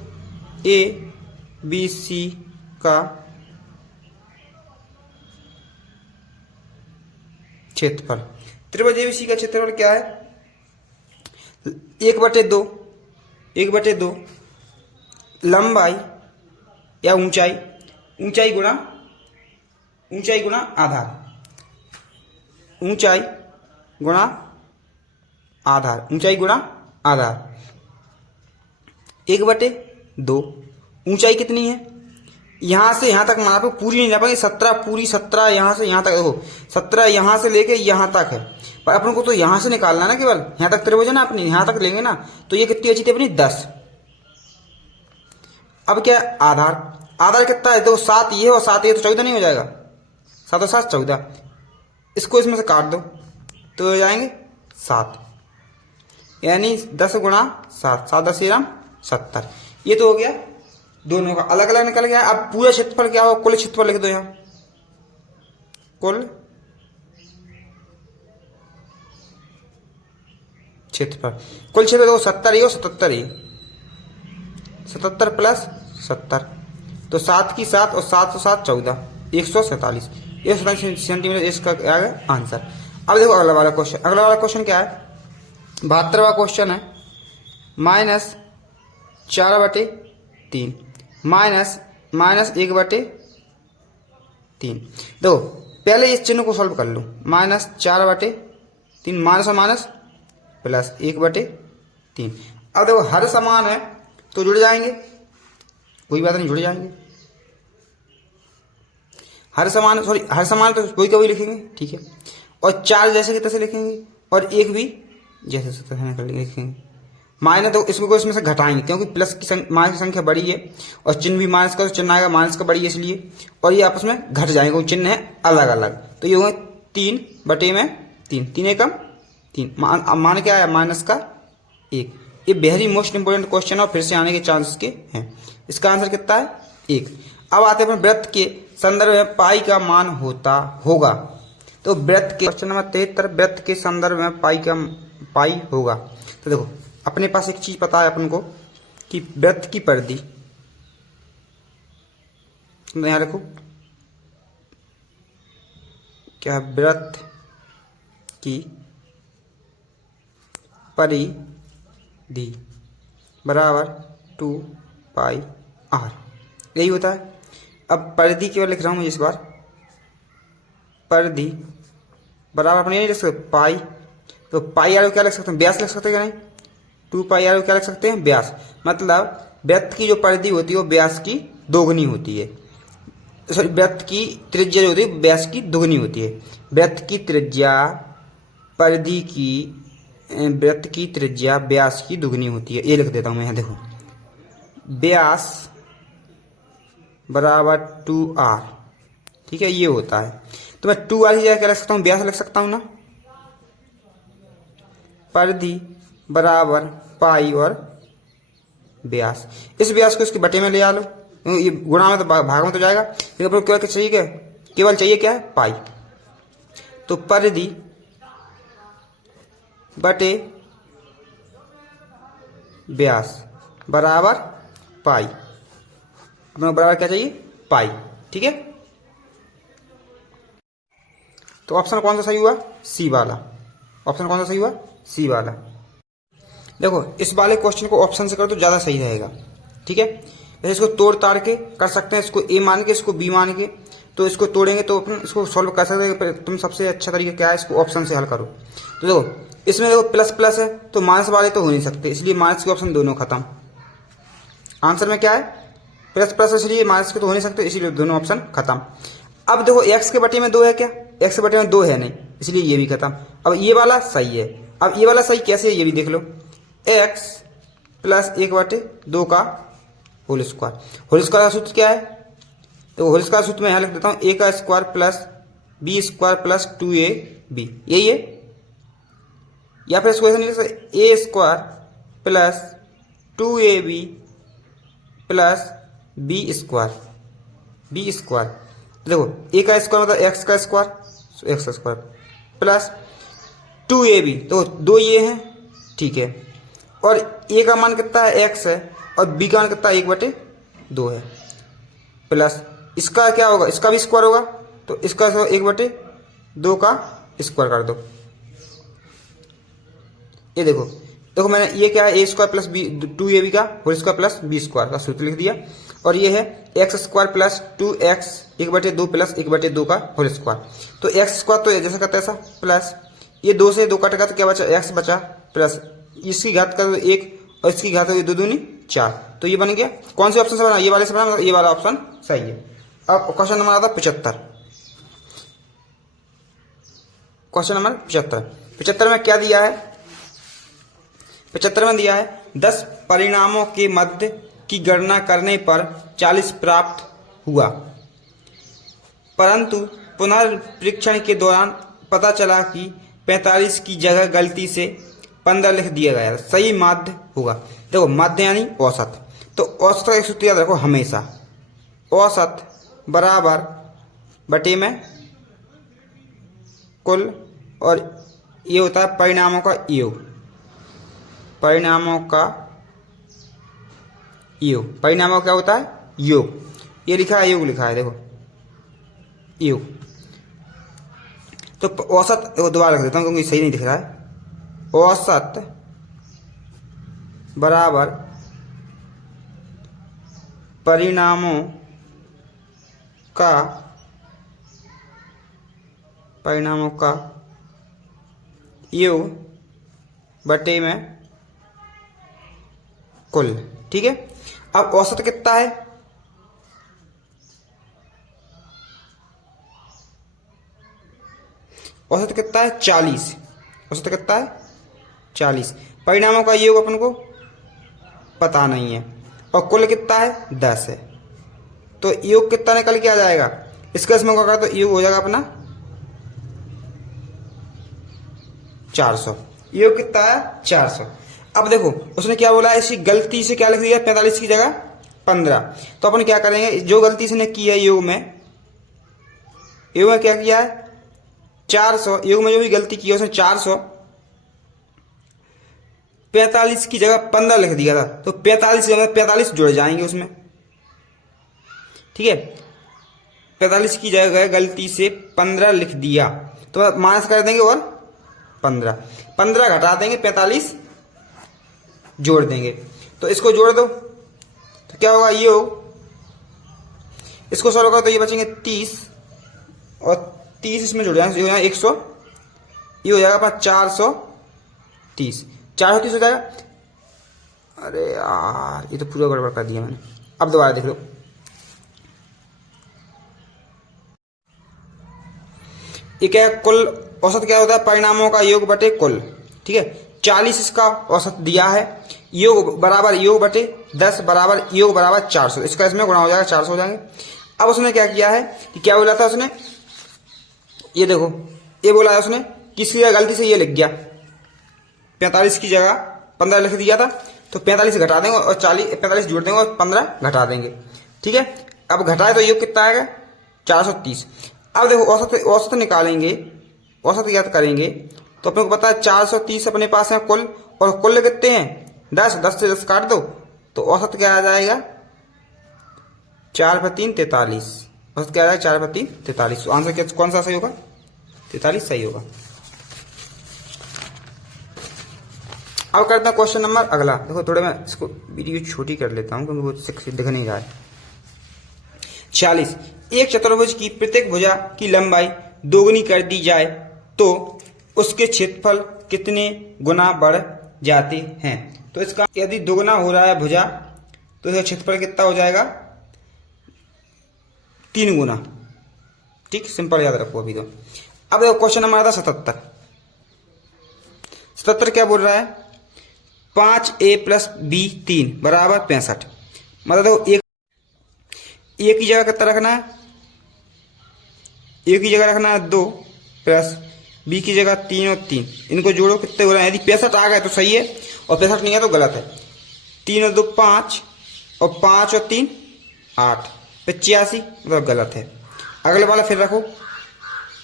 ए बी सी का क्षेत्रफल, त्रिभुज ए बी सी का क्षेत्रफल क्या है 1/2, 1/2 लंबाई या ऊंचाई, ऊंचाई गुणा आधार, ऊंचाई गुणा आधार, ऊंचाई गुणा आधार। 1/2 ऊंचाई कितनी है, यहां से यहां तक माना पे पूरी नहीं नापेंगे, 17 पूरी 17 यहां से यहां तक, देखो 17 यहां से लेके यहां तक है, पर अपन को तो यहां से निकालना है ना, केवल यहां तक त्रिभुज है ना अपनी, यहां तक लेंगे ना, तो ये कितनी बची थी अपनी 10। अब क्या आधार, आधार कितना है देखो 7 ये और 7 ये तो 14 नहीं हो जाएगा, 7 और 7 14, इसको इसमें से काट दो तो हो जाएंगे 7, यानी 10 गुणा 7, 7 10 70। ये तो हो गया दोनों का अलग अलग निकल गया। अब पूरा क्षेत्रफल क्या हो, कुल क्षेत्रफल लिख दो यहाँ, कुल क्षेत्रफल, कुल क्षेत्रफल देखो 70 ही हो 77 ही, 77 प्लस 70 तो 7 की 7 और 7 और 7 14, 147 सेंटीमीटर इसका आ गया आंसर। अब देखो अगला वाला क्वेश्चन, अगला वाला क्वेश्चन क्या है 72वां क्वेश्चन है, -4/3 माइनस 1/3। देखो पहले इस चिन्ह को सॉल्व कर लो, -4/3 माइनस और माइनस प्लस 1/3। अब देखो हर समान है तो जुड़ जाएंगे, कोई बात नहीं जुड़ जाएंगे, हर समान सॉरी हर समान तो कोई कभी लिखेंगे ठीक है, और 4 जैसे कि तैसे लिखेंगे और 1 भी जैसे तैसे लिखेंगे। माइनस तो इसमें से घटाएंगे क्योंकि प्लस की माइनस की संख्या बड़ी है और चिन्ह भी माइनस का, तो चिन्ह आएगा माइनस का बड़ी है इसलिए, और ये आपस में घट जाएंगे, चिन्ह है अलग अलग, तो ये होंगे 3/3, 3 एकम 3, मान क्या है माइनस का 1। ये वेरी मोस्ट इंपोर्टेंट क्वेश्चन है और फिर से आने के चांसेस के हैं। इसका आंसर कितना है 1। अब आते हैं वृत्त के संदर्भ में पाई का मान होगा, तो वृत्त के क्वेश्चन नंबर 73 वृत्त के संदर्भ में पाई होगा। तो देखो अपने पास एक चीज पता है अपन को कि वृत्त की परिधि, यहाँ देखो क्या वृत्त की परिधि बराबर 2πr, यही होता है। अब परिधि केवल लिख रहा हूं मैं इस बार, परिधि बराबर अपने नहीं लिख सकते पाई, तो पाई आर को क्या लिख सकते हैं व्यास लिख सकते हैं क्या नहीं, 2πr को क्या लिख सकते हैं व्यास, मतलब वृत्त की जो परिधि होती है वो व्यास की दोगुनी होती है, सॉरी वृत्त की त्रिज्या जो होती है व्यास की दोगुनी होती है। वृत्त की त्रिज्या परिधि की, वृत्त की त्रिज्या व्यास की दुगनी होती है, ये लिख देता हूं मैं यहाँ देखो, व्यास बराबर 2r, ठीक है ये होता है। तो मैं 2r की जगह क्या लिख सकता हूँ व्यास लिख सकता हूँ ना, परिधि बराबर पाई और व्यास, इस व्यास को इसके बटे में ले आ लो, ये गुणा में तो भाग में तो जाएगा, लेकिन अपने को क्या चाहिए, क्या केवल चाहिए क्या है, पाई। तो परिधि बटे व्यास बराबर पाई, अपने बराबर क्या चाहिए, पाई। ठीक है, तो ऑप्शन कौन सा सही हुआ, सी वाला। ऑप्शन कौन सा सही हुआ, सी वाला। देखो इस वाले क्वेश्चन को ऑप्शन से करो तो ज़्यादा सही रहेगा। ठीक है, जैसे इसको तोड़ ताड़ के कर सकते हैं, इसको ए मान के इसको बी मान के, तो इसको तोड़ेंगे तो अपन इसको सॉल्व कर सकते हैं। तुम सबसे अच्छा तरीका क्या है, इसको ऑप्शन से हल करो। तो देखो इसमें देखो प्लस प्लस है तो माइनस वाले तो हो नहीं सकते, इसलिए माइनस के ऑप्शन दोनों खत्म। आंसर में क्या है, प्लस प्लस, इसलिए माइनस के तो हो नहीं सकते, इसीलिए दोनों ऑप्शन खत्म। अब देखो एक्स के बटे में 2 है क्या, एक्स के बटे में 2 है नहीं, इसलिए ये भी खत्म। अब ये वाला सही है, अब ये वाला सही कैसे है ये भी देख लो, एक्स प्लस 1/2 का होल स्क्वायर। होल स्क्वायर का सूत्र क्या है, तो होल स्क्वायर सूत्र में यहाँ लिख देता हूँ, ए का square plus b square plus 2ab, यही है। या फिर इसको ऐसे नहीं लिख सकते, a square plus 2ab plus b square. देखो ए का स्क्वायर मतलब एक्स का स्क्वायर प्लस 2ab, तो 2 ये हैं, ठीक है। और ए का मान कितना है, एक्स है, और बी का मान कितना है, 1/2 है, प्लस इसका क्या होगा, इसका भी स्क्वायर होगा, तो इसका 1/2 का स्क्वायर कर दो। ये देखो देखो मैंने ये क्या है, ए स्क्वायर प्लस बी 2ab का whole square plus b square का सूत्र लिख दिया, और ये है x square plus 2x 1/2 plus 1/2 का होल स्क्वायर। तो एक्स स्क्वायर तो जैसा कहता है ऐसा, प्लस ये 2 से 2 कटेगा तो क्या बचा, एक्स बचा, प्लस इसकी घात का 1 और इसकी घात 2 दूनी 4, तो ये बन गया। कौन से ऑप्शन से बना, ये वाले से बना, ये वाला ऑप्शन सही है। अब क्वेश्चन नंबर आता 75। क्वेश्चन नंबर 75 में क्या दिया है, 75 में दिया है 10 परिणामों के मध्य की गणना करने पर 40 प्राप्त हुआ, परंतु पुनर्परीक्षण के दौरान पता चला कि 45 की जगह गलती से 15 लिख दिया गया, सही माध्य होगा। देखो माध्य यानी औसत, तो औसत का एक सूत्र याद रखो हमेशा, औसत बराबर बटे में कुल, और ये होता है परिणामों का योग, परिणामों का योग, परिणामों क्या होता है, योग। ये लिखा है, योग लिखा है, देखो योग। तो औसत दोबारा लिख देता हूँ क्योंकि सही नहीं दिख रहा है, औसत बराबर परिणामों का योग बटे में कुल। ठीक है, अब औसत कितना है, औसत कितना है 40, औसत कितना है 40। परिणामों का योग अपन को पता नहीं है, और कुल कितना है 10 है, तो योग कितना निकल के आ जाएगा, इसका इसमें क्या तो योग हो जाएगा अपना 400। योग कितना है 400। अब देखो उसने क्या बोला है, इसकी गलती से क्या लिख दिया, 45 की जगह 15। तो अपन क्या करेंगे, जो गलती इसने की है योग में क्या किया है 400, योग में जो भी गलती की है उसने 400, 45 की जगह 15 लिख दिया था, तो 45 की जगह 45 जुड़ जाएंगे उसमें। ठीक है, 45 की जगह गलती से 15 लिख दिया, तो माइनस कर देंगे और 15 घटा देंगे, 45 जोड़ देंगे, तो इसको जोड़ दो तो क्या होगा, ये हो, इसको सॉल्व करो तो ये बचेंगे 30, और 30 इसमें जुड़ जाएंगे, 100, ये हो जाएगा अपना 430 हो जाएगा। अरे यार ये तो पूरा गड़बड़ कर दिया मैंने, अब दोबारा देख लो। ये क्या है, कुल औसत क्या होता है, परिणामों का योग बटे कुल। ठीक है, 40 इसका औसत दिया है, योग बराबर योग बटे 10 बराबर योग बराबर 400, इसका इसमें गुणा हो जाएगा, 400 हो जाएंगे। अब उसने क्या किया है कि क्या बोला था उसने, ये देखो ये बोला है उसने, किसी गलती से ये लिख गया, 45 की जगह 15 लिख दिया था, तो 45 घटा देंगे और 45 जोड़ देंगे और 15 घटा देंगे, ठीक है। अब घटाए तो योग कितना आएगा 430। अब देखो औसत निकालेंगे, औसत ज्ञात करेंगे तो अपने को पता है 430 अपने पास है कुल, और कुल कितने हैं 10, 10 से 10 काट दो तो औसत क्या आ जाएगा 4/3 43। औसत क्या आ जाएगा 4/3 43। तो आंसर क्या कौन सा सही होगा 43 सही होगा। अब करते हैं क्वेश्चन नंबर अगला। देखो थोड़ा मैं इसको वीडियो छोटी कर लेता हूं क्योंकि वो दिख नहीं रहा है। 46, एक चतुर्भुज की प्रत्येक भुजा की लंबाई दोगुनी कर दी जाए तो उसके क्षेत्रफल कितने गुना बढ़ जाते हैं। तो इसका यदि दोगुना हो रहा है भुजा तो इसका क्षेत्रफल कितना हो जाएगा 3 गुना। ठीक, सिंपल याद रखो अभी तो। अब देखो क्वेश्चन नंबर आता 77। 77 क्या बोल रहा है 5a + b 3 = 65। मतलब देखो एक ही जगह कितना रखना है, एक ही जगह रखना है 2 प्लस b की जगह 3 और 3, इनको जोड़ो कितने हो रहे हैं। यदि 65 आ गए तो सही है और 65 नहीं है तो गलत है। 3 और 2 5 और 5 और 3 8, 85 मतलब गलत है। अगले वाला फिर रखो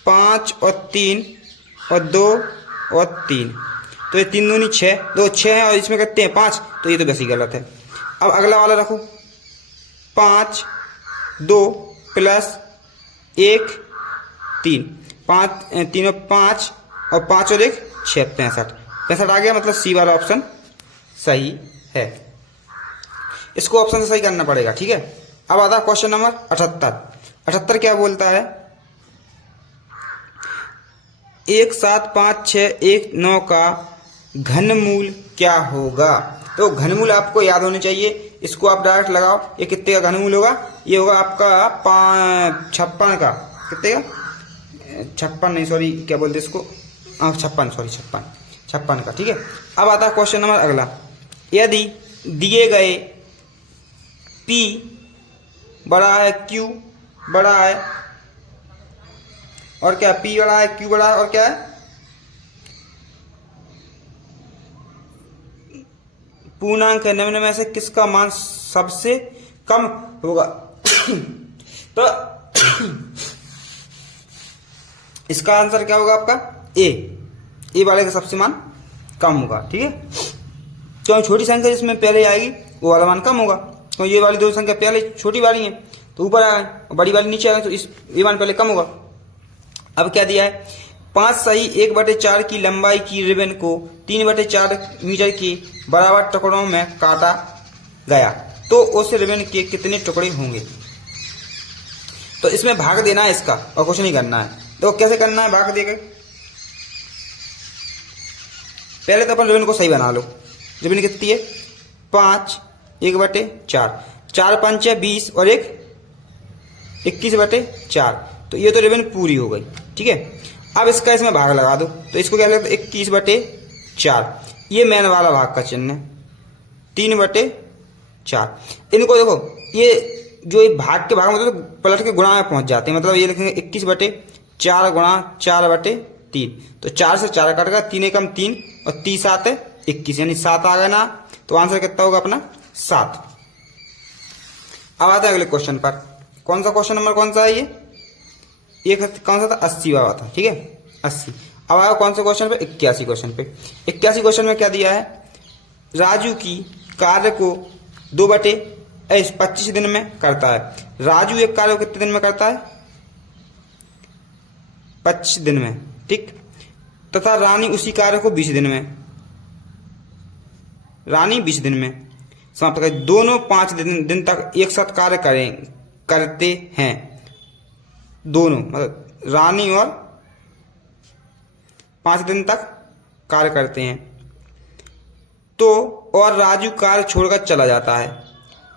5 और 3 और 2 और 3, तो ये 3 दूनी 6, 2 6 है और इसमें कितने हैं 5, तो ये तो वैसे ही गलत है। अब अगला वाला रखो 5 2 प्लस 1 3, 5 3 और 5 और 5 और 1 6, 65 आ गया। मतलब सी वाला ऑप्शन सही है। इसको ऑप्शन से सही करना पड़ेगा। ठीक है। अब आता है क्वेश्चन नंबर 78। 78 क्या बोलता है 1 7 5 6 1 9 का घनमूल क्या होगा। तो घनमूल आपको याद होने चाहिए, इसको आप डायरेक्ट लगाओ। ये कितने का घनमूल होगा, ये होगा आपका 56 का, कितने का 56 नहीं सॉरी क्या बोलते इसको 56 सॉरी 56 का। ठीक है। अब आता है क्वेश्चन नंबर अगला। यदि दिए गए P बड़ा है Q बड़ा है और क्या P बड़ा है Q बड़ा है और क्या है पूर्णांक है, निम्न में से किसका मान सबसे कम होगा। तो इसका आंसर क्या होगा आपका ए वाले का सबसे मान कम होगा। ठीक है। तो छोटी संख्या जिसमें पहले आएगी वो वाला मान कम होगा। तो ये वाली दो संख्या पहले छोटी वाली है तो ऊपर आएगा और बड़ी वाली नीचे आएगी, तो इस ये मान पहले कम होगा। अब क्या दिया है 5 सही 1/4 की लंबाई की रिबन को 3/4 मीटर के बराबर टुकड़ों में काटा गया तो उस रिबन के कितने टुकड़े होंगे। तो इसमें भाग देना है इसका और कुछ नहीं करना है। तो कैसे करना है भाग देकर, पहले तो अपन रिबन को सही बना लो। रिबन कितनी है 5 1/4, 4 5 है 20 और 1 21/4, तो ये तो रिबन पूरी हो गई। ठीक है। अब इसका इसमें भाग लगा दो तो इसको क्या लगता है 21/4, ये मैन वाला भाग का चिन्ह है 3/4। इनको देखो ये जो ये भाग के भाग में तो पलट के गुणा में पहुंच जाते हैं। मतलब ये लिखेंगे 21/4 गुणा 4/3, तो 4 से 4 कट गया, 3 एकम 3 और 30 7 21, यानी 7 आ गया ना। तो आंसर कितना होगा अपना 7। अब आता है अगले क्वेश्चन पर। कौन सा क्वेश्चन नंबर कौन सा है ये कौन सा था 80 वाला था। ठीक है 80। अब आया कौन सा क्वेश्चन पे 81 क्वेश्चन पे। 81 क्वेश्चन में क्या दिया है राजू की कार्य को 2/25 दिन में करता है। राजू एक कार्य को कितने दिन में करता है 25 दिन में। ठीक। तथा रानी उसी कार्य को 20 दिन में, रानी 20 दिन में समाप्त कर। दोनों 5 दिन तक एक साथ कार्य करते हैं। दोनों मतलब रानी और 5 दिन तक कार्य करते हैं तो और राजू कार्य छोड़कर चला जाता है।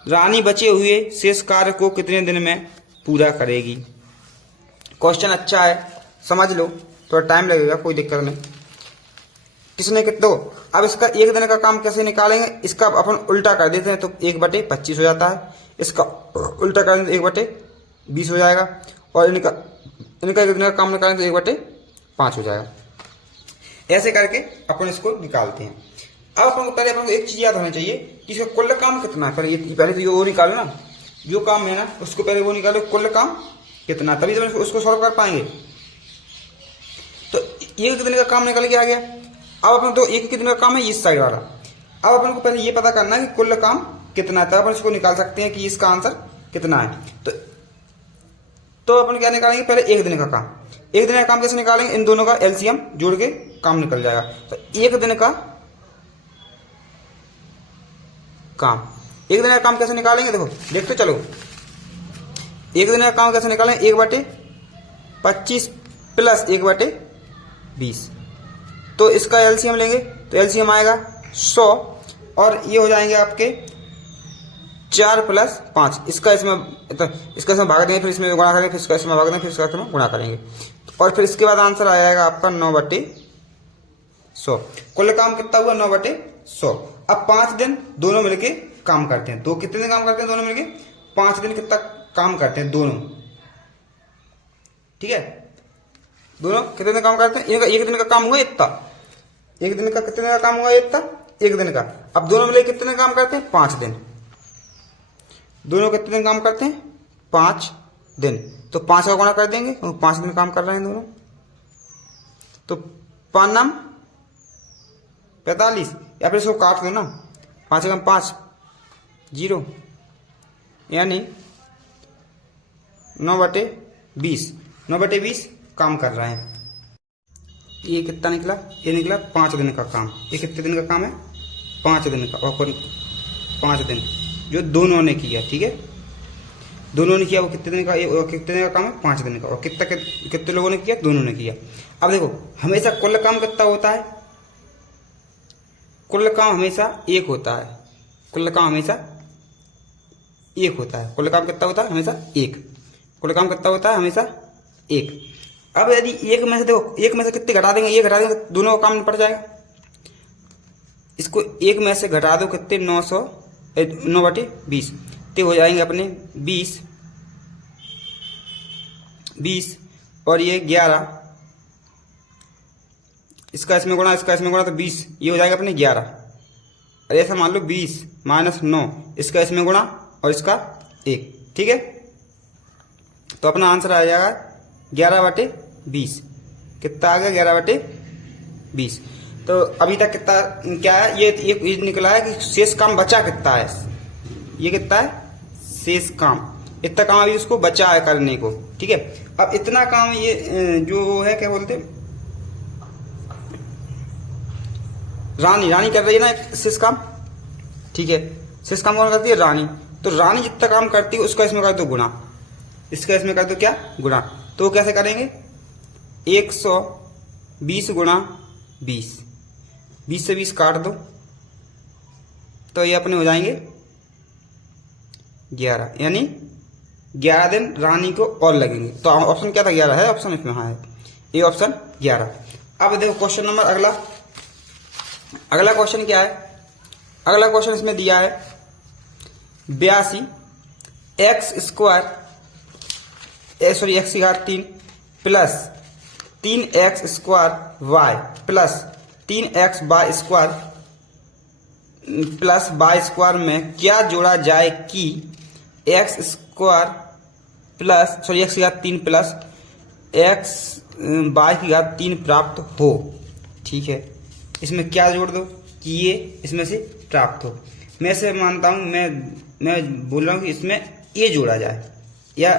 रानी बचे हुए शेष कार्य को कितने दिन में पूरा करेगी। क्वेश्चन अच्छा है, समझ लो, थोड़ा टाइम लगेगा, कोई दिक्कत नहीं। किसने कितना अब इसका एक दिन का काम कैसे निकालेंगे, इसका अपन उल्टा कर देते हैं तो 1/25 हो जाता है। इसका उल्टा करेंगे तो 1/20 हो जाएगा और इनका एक दिन का काम निकालें तो 1/5 हो जाएगा। ऐसे करके अपन इसको निकालते हैं। अब अपन को पहले अपन को एक चीज याद होनी चाहिए कि इसका कुल काम कितना है। पहले तो ये वो निकालो ना, जो काम है ना उसको पहले वो निकालो, कुल काम कितना, तभी तो उसको सॉल्व कर पाएंगे। तो एक कितने का काम निकल के आ गया। अब अपन तो एक कितने का काम है इस साइड वाला। अब अपन को पहले ये पता करना है कि कुल काम कितना है, तब अपन इसको निकाल सकते हैं कि इसका आंसर कितना है। तो अपन क्या निकालेंगे, पहले एक दिन का काम। एक दिन का काम कैसे निकालेंगे, इन दोनों का एलसीएम जोड़ के काम निकल जाएगा। तो एक दिन का काम, एक दिन का काम कैसे निकालेंगे, देखो देखते चलो। एक दिन का काम कैसे निकालेंगे, 1/25 प्लस 1/20। तो इसका एलसीएम लेंगे तो एलसीएम आएगा 100, और ये हो जाएंगे आपके 4 + 5। इसका इसमें भाग देंगे, फिर इसमें गुणा करेंगे, फिर इसका इसमें भाग देंगे, फिर इसका इसमें गुणा करेंगे, और फिर इसके बाद आंसर आ जाएगा आपका 9/100। कुल काम कितना हुआ, 9/100। अब 5 दिन दोनों मिलके काम करते हैं। कितने दिन काम करते हैं दोनों मिलके, 5 दिन कितना काम करते हैं दोनों, ठीक है। दोनों कितने दिन काम करते हैं, एक दिन का काम हुआ इतना, एक दिन का कितने का काम हुआ इतना, एक दिन का। अब दोनों मिलके कितने दिन काम करते हैं, 5 दिन। दोनों कितने दिन काम करते हैं, 5 दिन। तो 5 का गुणा कर देंगे, 5 दिन काम कर रहे हैं दोनों। तो 5 नाम 45, या फिर इसको काट दो ना, 5 × 5 0, यानी 9/20। 9/20 काम कर रहे हैं। ये कितना निकला, ये निकला 5 दिन का काम। ये कितने दिन का काम है, 5 दिन का। और 5 दिन जो दोनों ने किया, ठीक है, दोनों ने किया। वो कितने दिन का, कितने दिन का काम है, 5 दिन का। और कितने लोगों ने किया, दोनों ने किया। अब देखो हमेशा कुल काम कितना होता है, कुल काम हमेशा एक होता है। कुल काम हमेशा एक होता है। कुल काम कितना होता है, हमेशा एक। कुल काम कितना होता है, हमेशा एक। अब यदि एक में से देखो, एक में से कितने घटा देंगे, ये घटा देंगे, दोनों का काम निपट जाएगा। इसको एक में से घटा दो, कितने, 9/20। तो हो जाएंगे अपने 20 और ये 11। इसका इसमें गुणा, इसका इसमें गुणा, तो 20, ये हो जाएगा अपने 11। अरे ऐसा मान लो 20 - 9, इसका इसमें गुणा और इसका 1, ठीक है। तो अपना आंसर आ जाएगा 11/20। कितना आ गया, 11/20। तो अभी तक कितना क्या है, ये निकला है कि शेष काम बचा कितना है। ये कितना है, शेष काम, इतना काम अभी उसको बचा है करने को, ठीक है। अब इतना काम ये जो है, क्या बोलते हैं, रानी कर रही है ना शेष काम, ठीक है। शेष काम कौन करती है, रानी। तो रानी जितना काम करती है उसका इसमें कर दो गुणा, इसका इसमें कर दो क्या, गुणा। तो कैसे करेंगे, 120 × 20, 20 से 20 काट दो, तो ये अपने हो जाएंगे 11, यानी 11 दिन रानी को और लगेंगे। तो ऑप्शन क्या था, 11 है ऑप्शन इसमें, हाँ है, ये ऑप्शन 11। अब देखो क्वेश्चन नंबर अगला क्वेश्चन क्या है। अगला क्वेश्चन इसमें दिया है 82 x² x³ plus 3x² y plus 3x² plus y² में क्या जोड़ा जाए कि x² plus x³ plus y³ प्राप्त हो, ठीक है। इसमें क्या जोड़ दो कि ये इसमें से प्राप्त हो। मैं से मानता हूं, मैं बोल रहा हूं कि इसमें ये जोड़ा जाए, या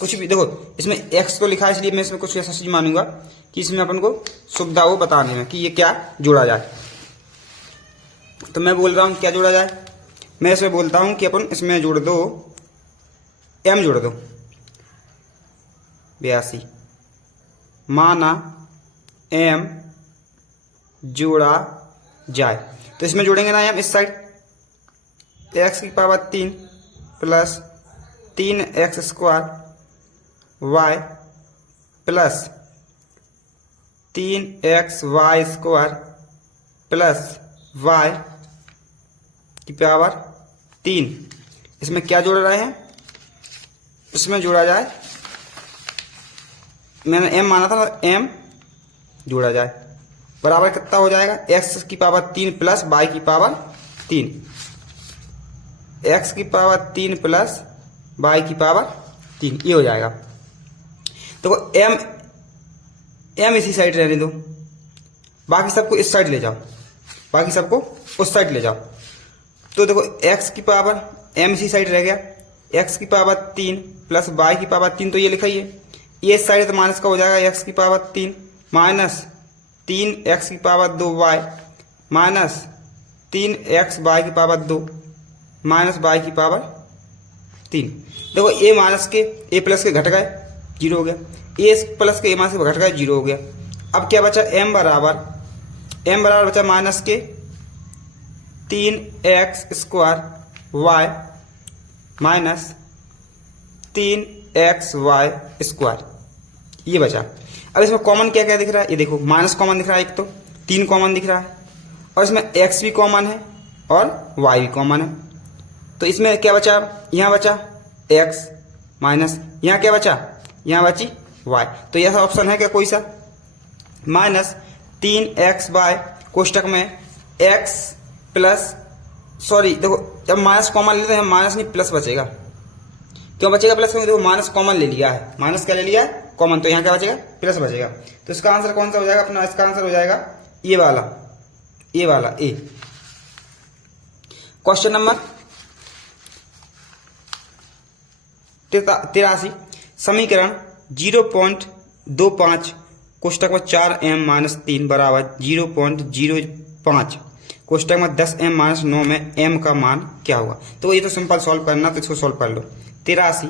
कुछ भी। देखो इसमें x तो लिखा है, इसलिए मैं इसमें कुछ ऐसा चीज मानूंगा कि इसमें अपन को सुविधा हो बताने में कि ये क्या जोड़ा जाए। तो मैं बोल रहा हूं क्या जोड़ा जाए, मैं इसमें बोलता हूं कि अपन इसमें जोड़ दो, m जोड़ दो 82, माना m जोड़ा जाए। तो इसमें जोड़ेंगे ना हम इस side, x³ plus 3x² y plus 3xy² plus y³। इसमें क्या जोड़ रहे हैं, इसमें जोड़ा जाए, मैंने m माना था, m जोड़ा जाए, बराबर कितना हो जाएगा, x³ प्लस y³ x की पावर 3 प्लस y की पावर 3, ये हो जाएगा। देखो m इसी साइड रहने दो, बाकी सबको इस साइड ले जाओ, बाकी सबको उस साइड ले जाओ। तो देखो x की पावर m इसी साइड रह गया, x की पावर 3 प्लस y की पावर 3, तो ये लिखा ही है, ये साइड तो माइनस का हो जाएगा, x की पावर 3 माइनस 3x की power 2y minus 3x y की पावर 2 माइनस y की पावर 3। देखो a माइनस के a प्लस के घट गए, 0 हो गया, a प्लस के a माइनस के घट गए, 0 हो गया। अब क्या बचा, m बराबर बचा माइनस के 3x square y minus 3xy square, ये बचा। अब इसमें कॉमन क्या क्या दिख रहा है, ये देखो माइनस कॉमन दिख रहा है, एक तो 3 कॉमन दिख रहा है, और इसमें x भी कॉमन है और y भी कॉमन है। तो इसमें क्या बचा, यहाँ बचा x माइनस यहाँ क्या बचा, यहाँ बची y। तो यह ऑप्शन है क्या कोई सा, माइनस 3xy कोष्टक में x प्लस, सॉरी देखो जब माइनस कॉमन लेते हैं माइनस नहीं प्लस बचेगा, क्यों बचेगा प्लस, क्योंकि देखो माइनस कॉमन ले लिया है, माइनस क्या ले लिया है, कॉमन, तो यहाँ क्या बचेगा, प्लस बचेगा। तो इसका आंसर कौन सा हो जाएगा अपना, इसका आंसर हो जाएगा ये वाला ए। क्वेश्चन नंबर 83, समीकरण 0.25 कोष्टक में 4m माइनस 3 बराबर 0.05 कोष्टक में 10m माइनस 9 में m का मान क्या होगा। तो ये तो सिंपल सॉल्व करना, तो इसको सॉल्व कर लो। 83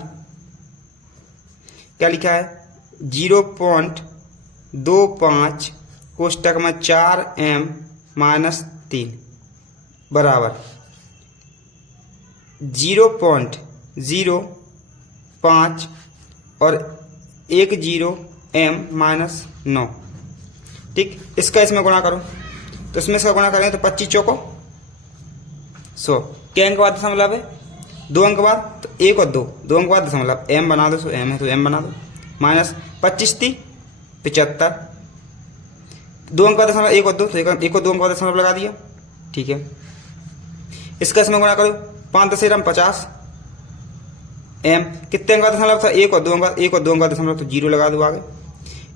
क्या लिखा है, 0.25 कोष्टक में 4m माइनस 3 बराबर 0.05 और 10m माइनस 9, ठीक। इसका इसमें गुणा करो, तो इसमें इसका गुणा करेंगे तो 25 चौको 100, क्या अंक बाद दशमलव है, 2 अंक बाद, तो 1 और 2 अंक बाद दशमलव, m बना दो, m है तो m बना दो, माइनस 25 3 75, 2 अंक बाद दशमलव 1 और 2, तो 1 और 2 अंक बाद दशमलव लगा दिया, ठीक है। इसका इसमें गुणा करो, 5 10 50 m, कितने अंक बाद दशमलव था, 1 और 2 अंक बाद, 1 और 2 अंक बाद दशमलव, तो 0 लगा दो आगे।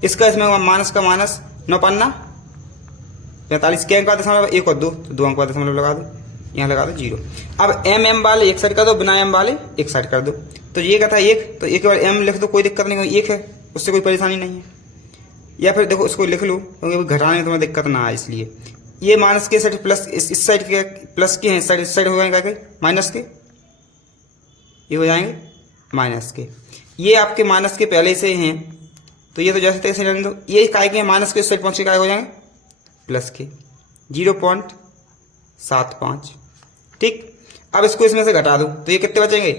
इसका इसमें माइनस का माइनस, 9 पन्ना 45, के अंक बाद दशमलव 1 और 2, तो 2 अंक बाद दशमलव लगा दो, यहाँ लगा दो 0। अब m वाले एक साइड कर दो, बिना m वाले एक साइड कर दो, तो ये क्या था 1, तो 1 के बाद m लिख दो, कोई दिक्कत नहीं, 1 है, उससे कोई परेशानी नहीं है। या फिर देखो उसको लिख लो, क्योंकि घटाने में तुम्हें दिक्कत ना आए इसलिए। ये माइनस के साइड प्लस, इस साइड के प्लस के हैं, इस साइड हो जाएंगे माइनस के, ये हो जाएंगे माइनस के। ये आपके माइनस के पहले से हैं, तो ये तो जैसे तैसे रहने दो। ये काय के माइनस के साइड पहुंच के काय हो जाएंगे प्लस के, 0.75, ठीक। अब इसको इसमें से घटा दो, तो ये कितने बचेंगे,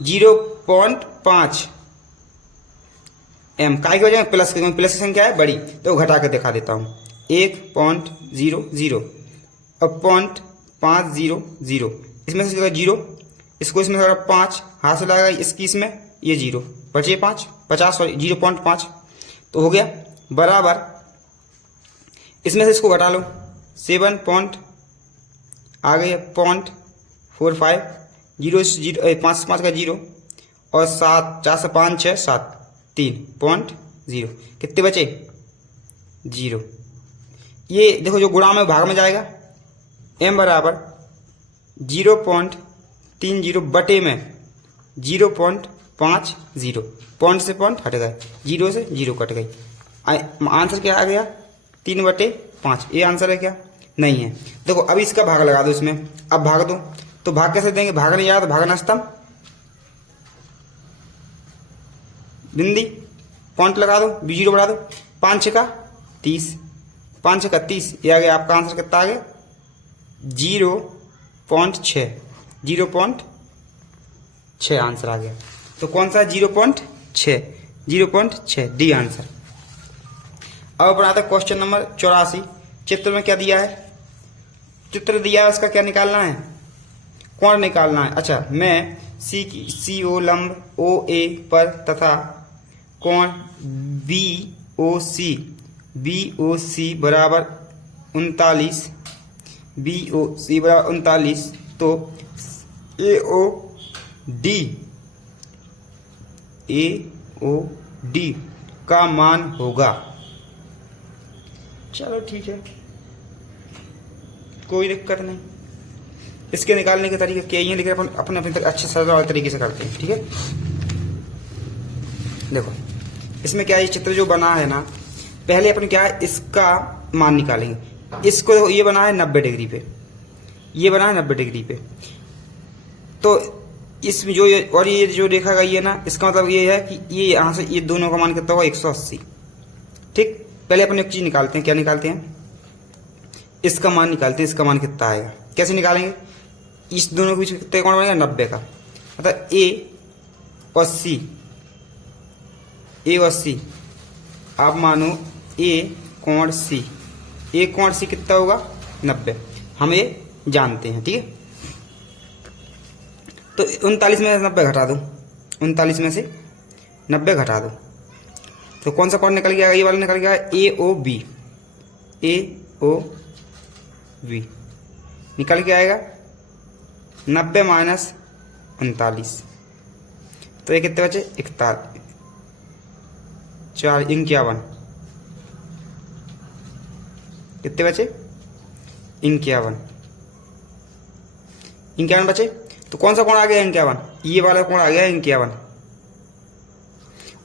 0.5 m, काय के हो जाएंगे प्लस के, क्योंकि प्लस की संख्या है बड़ी, तो घटा के दिखा देता हूँ, 1.00 अब 0.500, इसमें से 0, इसको इसमें से 5 हाथ से लगाएगा, इसकी इसमें ये 0 बचे 50, सॉरी 0.5, तो हो गया बराबर, इसमें से इसको घटा लो, 7 पॉइंट आ गई 0.45, 0 5 5 का 0 और 7 4 से 5 6 7 3.0, कितने बचे 0। ये देखो जो गुणा में भाग में जाएगा, m बराबर 0.30 बटे में 0.50, पॉइंट से पॉइंट हट गए, 0 से 0 कट गई, आंसर क्या आ गया 3/5। ये आंसर है क्या, नहीं है। देखो अब इसका भाग लगा दो इसमें, अब भाग दो, तो भाग कैसे देंगे, भाग नहीं आया तो भागना स्तंभ, बिंदी पॉइंट लगा दो, 0 बढ़ा दो, 5 6 30, 5 6 30, ये आ गया आपका आंसर, कितना आ गया 0.6, 0.6 आंसर आ गया। तो कौन सा 0.6 डी आंसर। अब अपन आता है क्वेश्चन नंबर 84। चित्र में क्या दिया है, चित्र दिया है, उसका क्या निकालना है, कोण निकालना है। अच्छा, मैं CO लंब OA पर तथा कोण BOC बराबर 39, BOC बराबर 39, तो AOD का मान होगा। चलो ठीक है, कोई दिक्कत नहीं। इसके निकालने के तरीके क्या ही हैं, लेकिन अपन अपने अपने अच्छे सरल वाले तरीके से करते हैं। ठीक है, देखो इसमें क्या है, चित्र जो बना है ना, पहले अपन क्या है इसका मान निकालेंगे। इसको देखो, ये बना है 90 डिग्री पे, ये बना है 90 डिग्री पे, तो इसमें जो और ये जो देखा गई है ना, इसका मतलब ये है कि ये यहां से ये दोनों का मान कितना होगा, 180। ठीक, पहले अपन एक चीज निकालते हैं। क्या निकालते हैं? इसका मान निकालते हैं। इसका मान कितना आएगा, कैसे निकालेंगे? इस दोनों के बीच कितने कोण बनेगा, 90 का। मतलब ए और सी, आप मानो ए कोण सी, ए कोण सी कितना होगा, 90। हम ये जानते हैं। ठीक है, तो 39 में से 90 घटा दो, 39 में से 90 घटा दो, तो कौन सा कोण निकल गया? ये वाला निकल गया AOB। निकल के आएगा 90 माइनस 39, तो ये कितने बचे, 51। कितने बचे, 51 बचे। तो कौन सा कोण आ गया, 51? ये वाला कोण आ गया 51।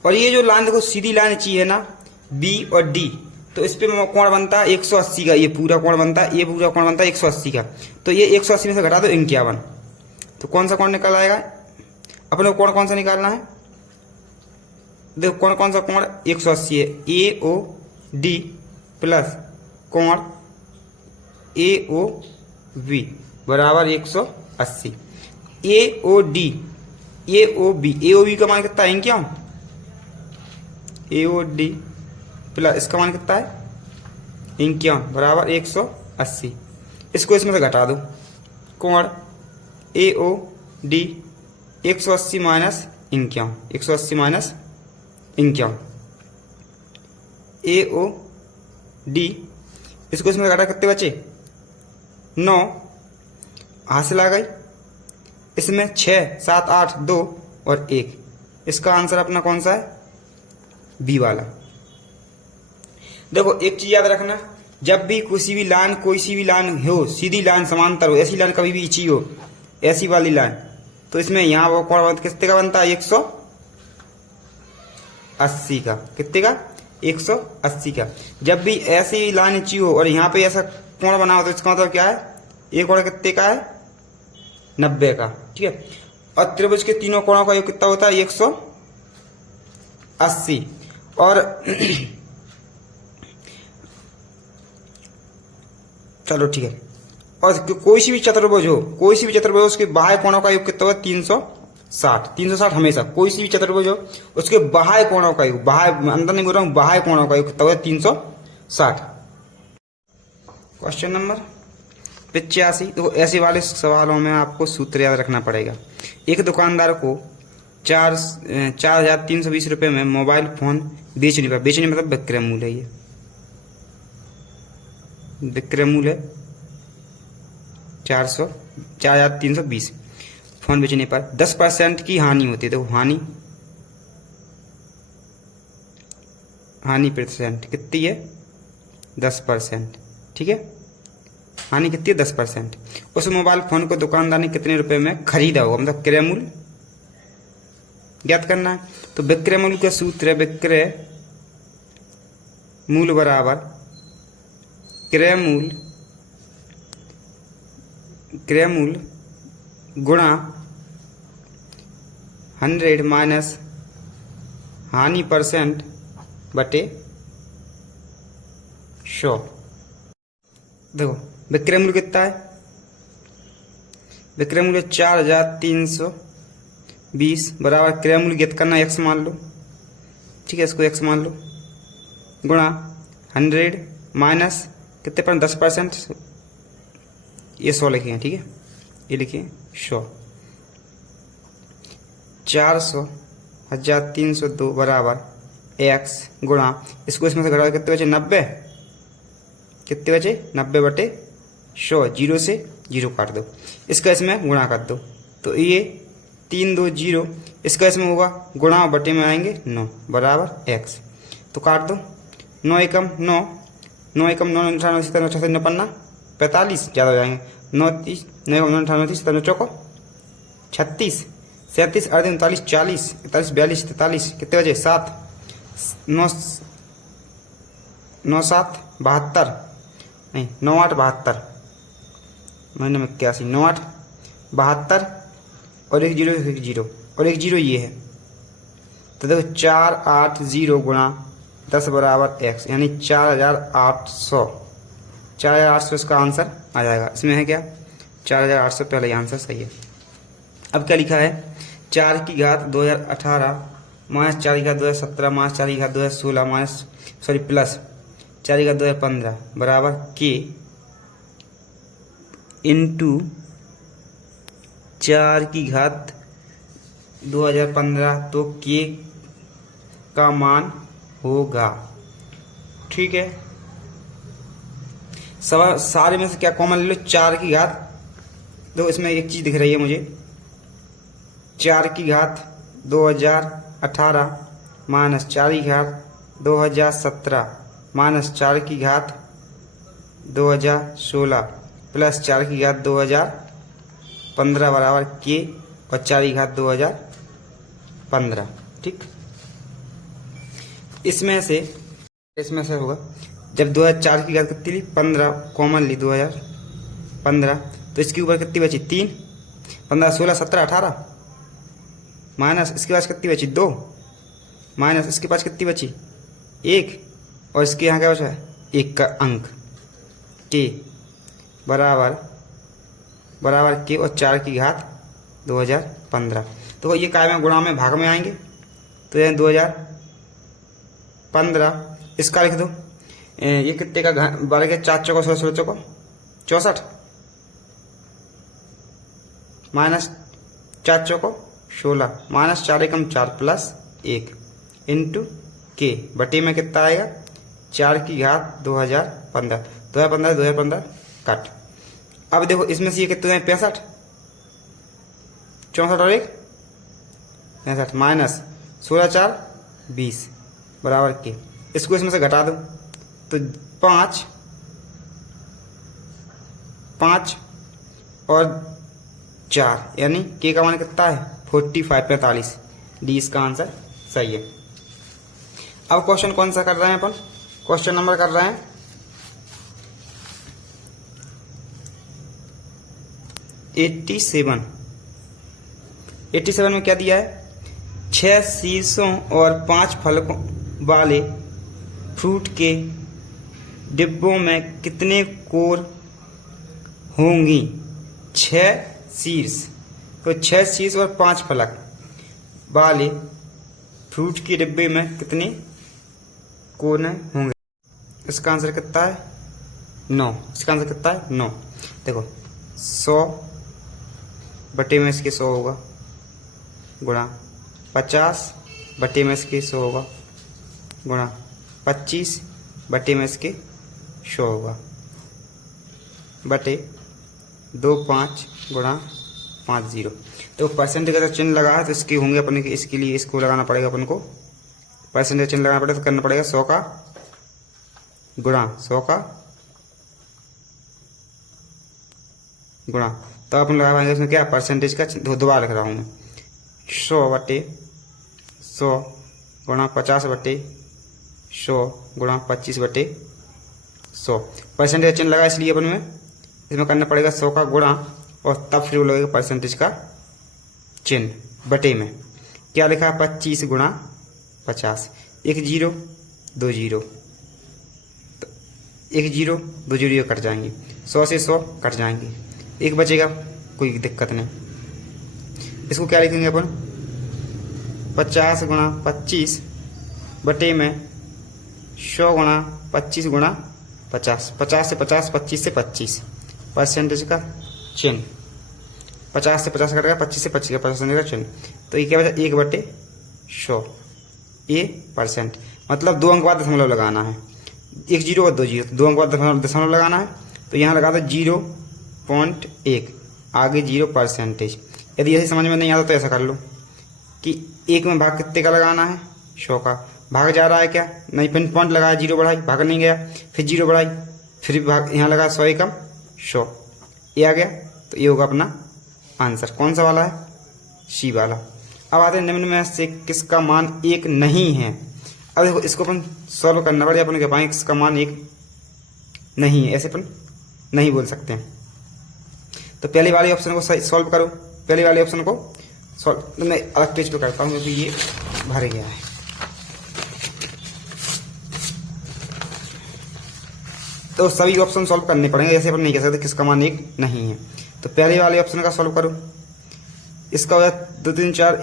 और ये जो लाइन देखो सीधी लाइन चाहिए ना, B और D, तो इस पे कोण बनता है 180 का। ये पूरा कोण बनता है, ये पूरा कोण बनता है 180 का। तो ये 180 में से घटा दो 51, तो कौन सा कोण निकल आएगा? अपने कोण कौन सा निकालना है? देखो कोण कौन सा कोण 180 है, AOD प्लस कोण AOB बराबर 180। AOB का मान कितना है, क्या? AOD प्लस इसका मान कितना है, 51 बराबर 180। इसको इसमें से घटा दो, कोण AOD 180 माइनस 51, 180 माइनस 51 AOD, इसको इसमें घटा कितने बचे, 9। हासिल आ गई। इसमें 6, 7, 8, 2 और 1। इसका आंसर अपना कौन सा है, बी वाला। देखो एक चीज याद रखना, जब भी किसी भी लाइन, कोई सी भी लाइन हो, सीधी लाइन समांतर हो, ऐसी लाइन कभी भी इची हो, ऐसी वाली लाइन, तो इसमें यहाँ वो कोण कितने का बनता है, 180 का। कितने का, 180 का। जब भी ऐसी लाइन इची हो और यहाँ पे ऐसा कोण बना हो, तो इसका मतलब क्या है, ये कोण कितने का है, 90 का। ठीक है, और त्रिभुज के तीनों कोणों का योग कितना होता है, 180। और चलो ठीक है, और कोई सी भी चतुर्भुज हो, उसके बाह्य कोणों का योग कितना होगा, 360। 360 हमेशा, कोई सी भी चतुर्भुज हो उसके बाह्य कोणों का योग, बाह्य, अंदर नहीं बोल रहा हूं, बाह्य कोणों का योग कितना होगा, 360। Question number 85। तो ऐसे वाले सवालों में आपको सूत्र याद रखना पड़ेगा। एक दुकानदार को 4,320 रुपये में मोबाइल फोन बेचने पर, बेचने मतलब विक्रय मूल्य है, ये विक्रय मूल्य 4,320 फोन बेचने पर 10% की हानि होती है। तो हानि परसेंट कितनी है, 10%। ठीक है, हानि कितनी है, 10%। उस मोबाइल फोन को दुकानदार ने कितने रुपए में खरीदा होगा, मतलब क्रय मूल्य ज्ञात करना है। तो विक्रय मूल्य का सूत्र है, विक्रय मूल्य बराबर क्रय मूल्य गुणा 100 माइनस हानि परसेंट बटे 100। देखो विक्रय मूल्य कितना है, विक्रय मूल्य 4,320 बराबर क्रय मूल्य ज्ञात करना, x मान लो। ठीक है, इसको x मान लो, गुणा 100 माइनस कितने पर, 10%, ये 100 लिखे हैं। ठीक है, ये लिखिए 100। 400,302 बराबर x गुणा, इसको इसमें से घटा कितने बचे, 90। कितने बचे, 90 बटे 100। 0 से 0 काट दो, इसका इसमें गुणा कर दो, तो तो ये 3 2 0, इसका इसमें होगा गुणा और बटे में आएंगे 9 बराबर x। तो काट दो, 9 एकम 9, 9 एकम 9, 98 97 96 59 45, ज़्यादा हो जाएंगे, 9 30, 9 एकम 9 98 97 चौको 36 37 38 39 40 41 42 43, कितने बजे 7, 9 9 7 72, नहीं 9 8 72, महीने में 81, 9 8 72 और 1 0 1 0 और 1 0 ये है। तो देखो 480 गुणा 10 बराबर x, यानी 4800, 4800 इसका आंसर आ जाएगा। इसमें है क्या 4800, पहले ही आंसर सही है। अब क्या लिखा है, 4 की घात 2018 माइनस 4 की घात 2017 माइनस 4 की घात 2016 माइनस प्लस 4 की घात 2015 बराबर k इंटू 4 की घात 2015, तो k का मान होगा। ठीक है, सब सारे में से क्या कॉमन ले लो, 4 की घात। देखो इसमें एक चीज़ दिख रही है मुझे, 4 की घात 2018 माइनस 4 की घात 2017 माइनस 4 की घात 2016 प्लस 4 की घात 2015 बराबर k और 4 की घात 2015। ठीक, इसमें से होगा, जब 2004 की घात कितनी ली 15 कॉमन ली 2015, तो इसके ऊपर कितनी बची 3, 15 16 17 18 माइनस इसके पास कितनी बची 2 माइनस इसके पास कितनी बची 1 और इसके यहाँ क्या बचा 1 का अंक k बराबर k और 4 की घात 2015। तो ये काय में गुणा में भाग में आएंगे, तो यह 2015 इसका लिख दो। ये कितने का 12 के 4 चौको 16 16 चौको 64 माइनस 4 चौको 16 माइनस 4 एकम 4 प्लस 1 इंटू के बटे में कितना आएगा 4 की घात 2015 2015 कट। अब देखो इसमें से ये कितने हैं 65 64 और 1 65 माइनस 16 4 20 बराबर के, इसको इसमें से घटा दो तो 5 और 4 यानी के का मान कितना है 45 डी इसका आंसर सही है। अब क्वेश्चन कौन सा कर रहे हैं अपन, क्वेश्चन नंबर कर रहे हैं 87 में क्या दिया है 6 शीर्षों और 5 फलकों वाले फ्रूट के डिब्बों में कितने कोर होंगी। 6 शीर्ष, तो 6 शीर्ष और 5 फलक वाले फ्रूट के डिब्बे में कितने कोने होंगे। इसका आंसर कितना है 9, इसका आंसर कितना है 9। देखो 100 बटे में इसके 100 होगा गुणा 50 बटे में इसके 100 होगा गुणा 25 बटे में इसके 100 होगा बटे 25 गुणा 50। तो परसेंटेज का चिन्ह लगा है तो इसके होंगे अपन के, इसके लिए इसको लगाना पड़ेगा अपन को, परसेंटेज चिन्ह लगाना पड़ेगा तो करना पड़ेगा 100 का गुणा 100 का गुणा, तो अपन लगा पाएंगे इसमें क्या परसेंटेज का दोबारा लिख रहा हूँ मैं 100 बटे 100 गुणा 50 बटे 100 गुणा 25 बटे 100। परसेंटेज चिन्ह लगा इसलिए अपन में इसमें करना पड़ेगा 100 का गुणा और तब फिर वो लगेगा परसेंटेज का चिन्ह बटे में। क्या लिखा 25 गुणा 50, 1 0 2 0, 1 0 2 0 कट जाएंगे, 100 से 100 कट जाएंगे, 1 बचेगा, कोई दिक्कत नहीं। इसको क्या लिखेंगे अपन 50 गुणा 25 बटे में 100 गुणा 25 गुणा 50, 50 से 50 25 से 25 परसेंटेज का चिन्ह, 50 से 50 कट गया 25 से 25 का परसेंटेज का चिन्ह, तो ये क्या बचा 1 बटे 100 ये परसेंट, मतलब 2 अंक बाद दशमलव लगाना है, 1 0 और 2 0, 2 अंक बाद दशमलव लगाना है तो यहाँ लगा दो 0.1 आगे 0 परसेंटेज, यदि ऐसे समझ में नहीं आता तो ऐसा कर लो कि 1 में भाग कितने का लगाना है, 100 का। भाग जा रहा है क्या, नहीं, पिन पॉइंट लगाया, 0 बढ़ाई, भाग नहीं गया, फिर 0 बढ़ाई, फिर भाग यहाँ लगा 100 एकम 100, ये आ गया। तो ये होगा अपना आंसर। कौन सा वाला है, सी वाला। अब आते हैं निम्न में से किसका मान 1 नहीं है। अब देखो इसको अपन सॉल्व करना पड़ेगा। अपन कह पाएंगे किसका मान 1 नहीं है, ऐसे अपन नहीं बोल सकते हैं। तो पहले वाले ऑप्शन को सॉल्व करो, पहले वाले ऑप्शन को सॉल्व मैं अलग पेज पे करता हूँ क्योंकि ये भर गया है। तो सभी ऑप्शन सॉल्व करने पड़ेंगे, ऐसे अपन नहीं कह सकते किसका मान 1 नहीं है। तो पहले वाले ऑप्शन का सॉल्व करो। इसका हो जाए 2 3 4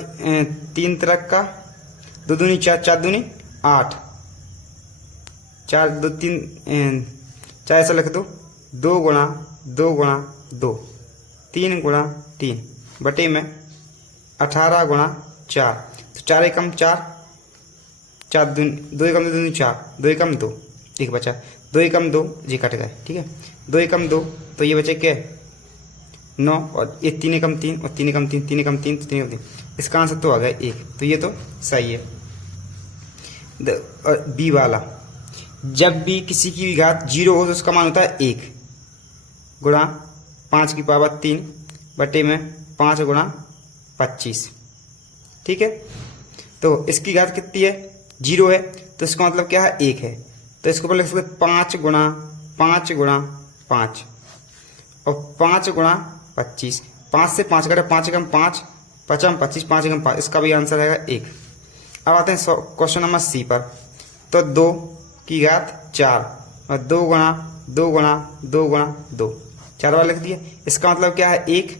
3 तरह का 2 दूनी 4 4 दूनी 8 4 2 3 4 ऐसा लिख दो 2 गुणा 2 गुणा 2 3 गुणा 3 बटे में 18 गुणा 4। तो 4 एकम 4 4 2 एकम 2 दूनी 4 2 एकम 2 एक बचा 2 एकम 2 जी कट गए, ठीक है। 2 एकम 2 तो ये बचे क्या 9 और ये 3 एकम 3 और 3 एकम 3 3 एकम 3 तो 3 एकम 3, इसका आंसर तो आ गया 1। तो ये तो सही है। और बी वाला, जब भी किसी की भी घात 0 हो तो उसका मान होता है 1 गुणा 5 की पावर 3 बटे में 5 गुणा 25, ठीक है। तो इसकी घात कितनी है 0 है, तो इसका मतलब क्या है 1 है। तो इसको पहले लिख सकते 5 गुणा 5 गुणा 5 और 5 गुणा 25। 5 से 5 कटे 5 एकम 5 5 25 5 एकम 5, इसका भी आंसर आएगा 1। अब आते हैं क्वेश्चन नंबर सी पर। तो 2 की घात 4 और 2 गुणा 2 गुणा 2 गुणा 2 4 बार लिख दिया। इसका मतलब क्या है 1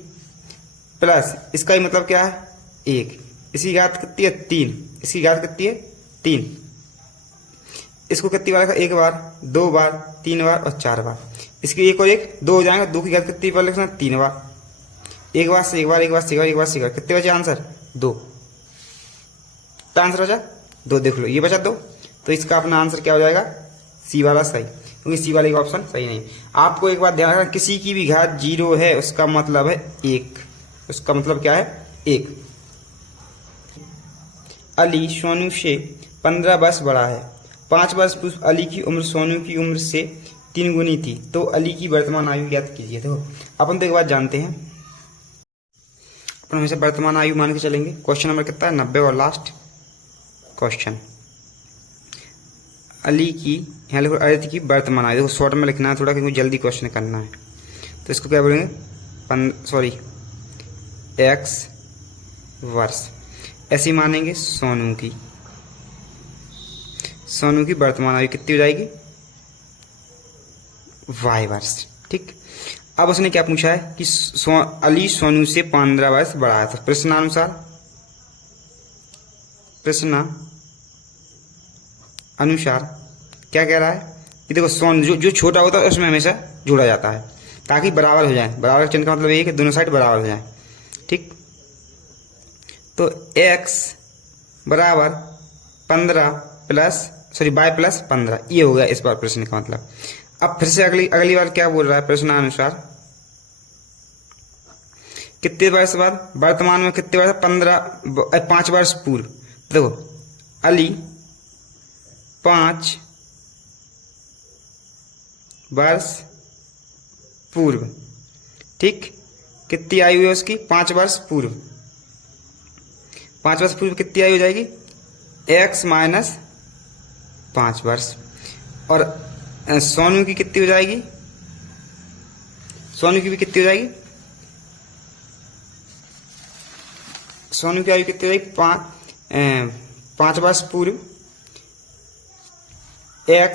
प्लस इसका ही मतलब क्या है 1। इसकी घात कितनी है 3, इसकी घात कितनी है 3। इसको कितनी बार लिखा 1 बार 2 बार 3 बार और 4 बार। इसकी 1 और 1 2 हो जाएगा। 2 की घात कितनी बार लिखना 3 बार। एक बार से एक बार एक बार से एक बार से कितने बचे आंसर 2। तो आंसर बचा 2, देख लो ये बचा 2। तो इसका अपना आंसर क्या हो जाएगा सी वाला सही, क्योंकि सी वाले का ऑप्शन सही नहीं। आपको एक बात ध्यान रखना, किसी की भी घात 0 है उसका मतलब है 1, उसका मतलब क्या है 1। अली सोनू से 15 वर्ष बड़ा है। 5 वर्ष पूर्व अली की उम्र सोनू की उम्र से 3 गुनी थी, तो अली की वर्तमान आयु ज्ञात कीजिए। देखो अपन तो एक बात जानते हैं, अपन हमेशा वर्तमान आयु मान के चलेंगे। क्वेश्चन नंबर कितना है 90 और लास्ट क्वेश्चन। अली की यहाँ लिखो अर्थ की वर्तमान आयु, देखो शॉर्ट में लिखना है थोड़ा क्योंकि जल्दी क्वेश्चन करना है। तो इसको क्या बोलेंगे x वर्ष, ऐसे मानेंगे सोनू की वर्तमान आयु कितनी हो जाएगी y वर्ष, ठीक। अब उसने क्या पूछा है कि अली सोनू से 15 वर्ष बड़ा है। तो प्रश्न अनुसार क्या कह रहा है कि देखो सोनू जो छोटा होता है उसमें हमेशा जोड़ा जाता है ताकि बराबर हो जाए। बराबर चिन्ह का मतलब ये है कि दोनों साइड बराबर हो जाए, ठीक। तो x बराबर 15 y प्लस 15, ये हो गया इस बार प्रश्न का मतलब। अब फिर से अगली बार क्या बोल रहा है प्रश्नानुसार, कितने वर्ष बाद वर्तमान में कितने वर्ष 5 वर्ष पूर्व। देखो अली 5 वर्ष पूर्व, ठीक। कितनी आयु है उसकी 5 वर्ष पूर्व। 5 वर्ष पूर्व कितनी आयु हो जाएगी x माइनस 5 वर्ष। और सोनू की कितनी हो जाएगी, सोनू की भी कितनी हो जाएगी, सोनू की आयु कितनी हो जाएगी 5 वर्ष पूर्व x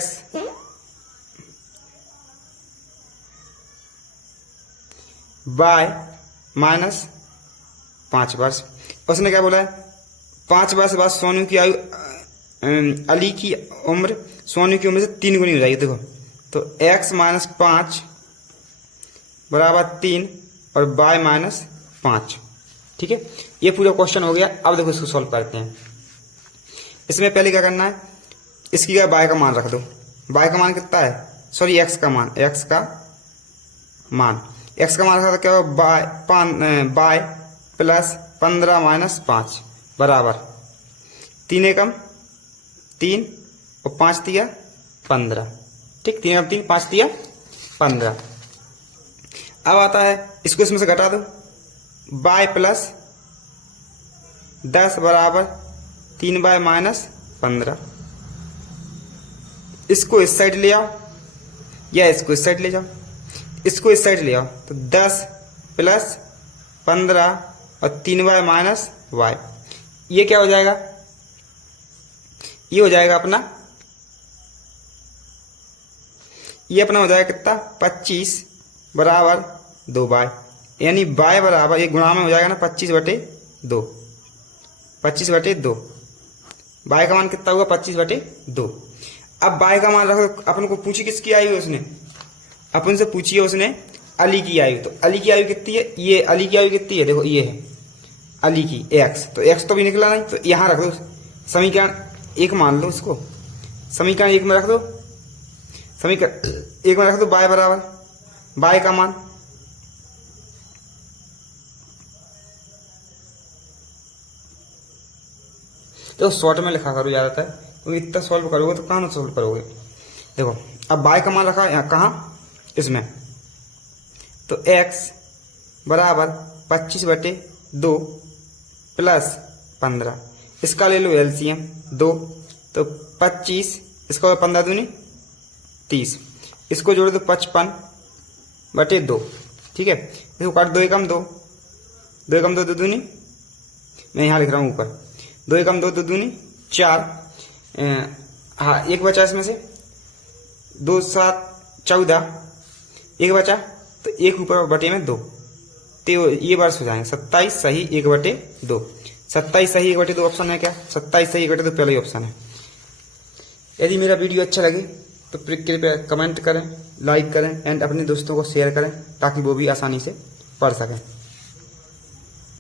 y माइनस 5 वर्ष। उसने क्या बोला है 5 वर्ष बाद सोनू की आयु अली की उम्र सोनू की उम्र से 3 गुनी हो जाएगी। देखो तो x माइनस 5 बराबर 3 और y माइनस 5, ठीक है। ये पूरा क्वेश्चन हो गया। अब देखो इसको सॉल्व करते हैं। इसमें पहले क्या करना है, इसकी क्या y का मान रख दो। y का मान कितना है, सॉरी x का मान रखा था क्या y प्लस 15 माइनस 5 बराबर 3 एकम 3 और 5 तिया 15। ठीक, 3 एकम 3 5 तिया 15। अब आता है इसको इसमें से घटा दो, बाय प्लस 10 बराबर 3 बाय माइनस 15। इसको इस साइड ले आओ या इसको इस साइड ले जाओ, इसको इस साइड ले आओ तो 10 प्लस 15 और 3 बाय माइनस वाई, ये क्या हो जाएगा, ये हो जाएगा अपना, ये अपना हो जाएगा कितना 25 बराबर 2 बाय, यानी बाय बराबर ये गुणा में हो जाएगा ना 25/2, 25/2। बाय का मान कितना होगा 25/2। अब बाय का मान रखो, अपन को पूछी किसकी आयु उसने, अपन से पूछी है उसने अली की आयु, तो अली की आयु कितनी है, ये अली की आयु कितनी है, देखो ये है अली की x, तो x तो भी निकला नहीं, तो यहां रख दो समीकरण 1 मान लो इसको, समीकरण 1 में रख दो, समीकरण 1 में रख दो बाय बराबर बाय का मान तो शॉर्ट में लिखा करो ज्यादातर, क्योंकि इतना सॉल्व करोगे तो कहाँ सॉल्व करोगे। देखो अब बाय का मान रखा है यहाँ कहाँ, इसमें, तो x बराबर 25/2 प्लस 15, इसका ले लो एलसीएम 2, तो 25, इसका 15 दूनी 30, इसको जोड़ दो 55/2। ठीक है, इसको काट 2 एकम 2, 2 एकम 2 दूनी, मैं यहाँ लिख रहा हूँ ऊपर 2 एकम 2 दूनी 4, हाँ एक बचा इसमें से 2 7 14, एक बचा तो 1 ऊपर बटे में 2, तो ये वर्ष हो जाएंगे 27 सही 1/2, 27 सही 1/2 ऑप्शन है क्या, 27 सही 1/2 पहला ही ऑप्शन है। यदि मेरा वीडियो अच्छा लगे तो कृपया कमेंट करें, लाइक करें एंड अपने दोस्तों को शेयर करें ताकि वो भी आसानी से पढ़ सकें।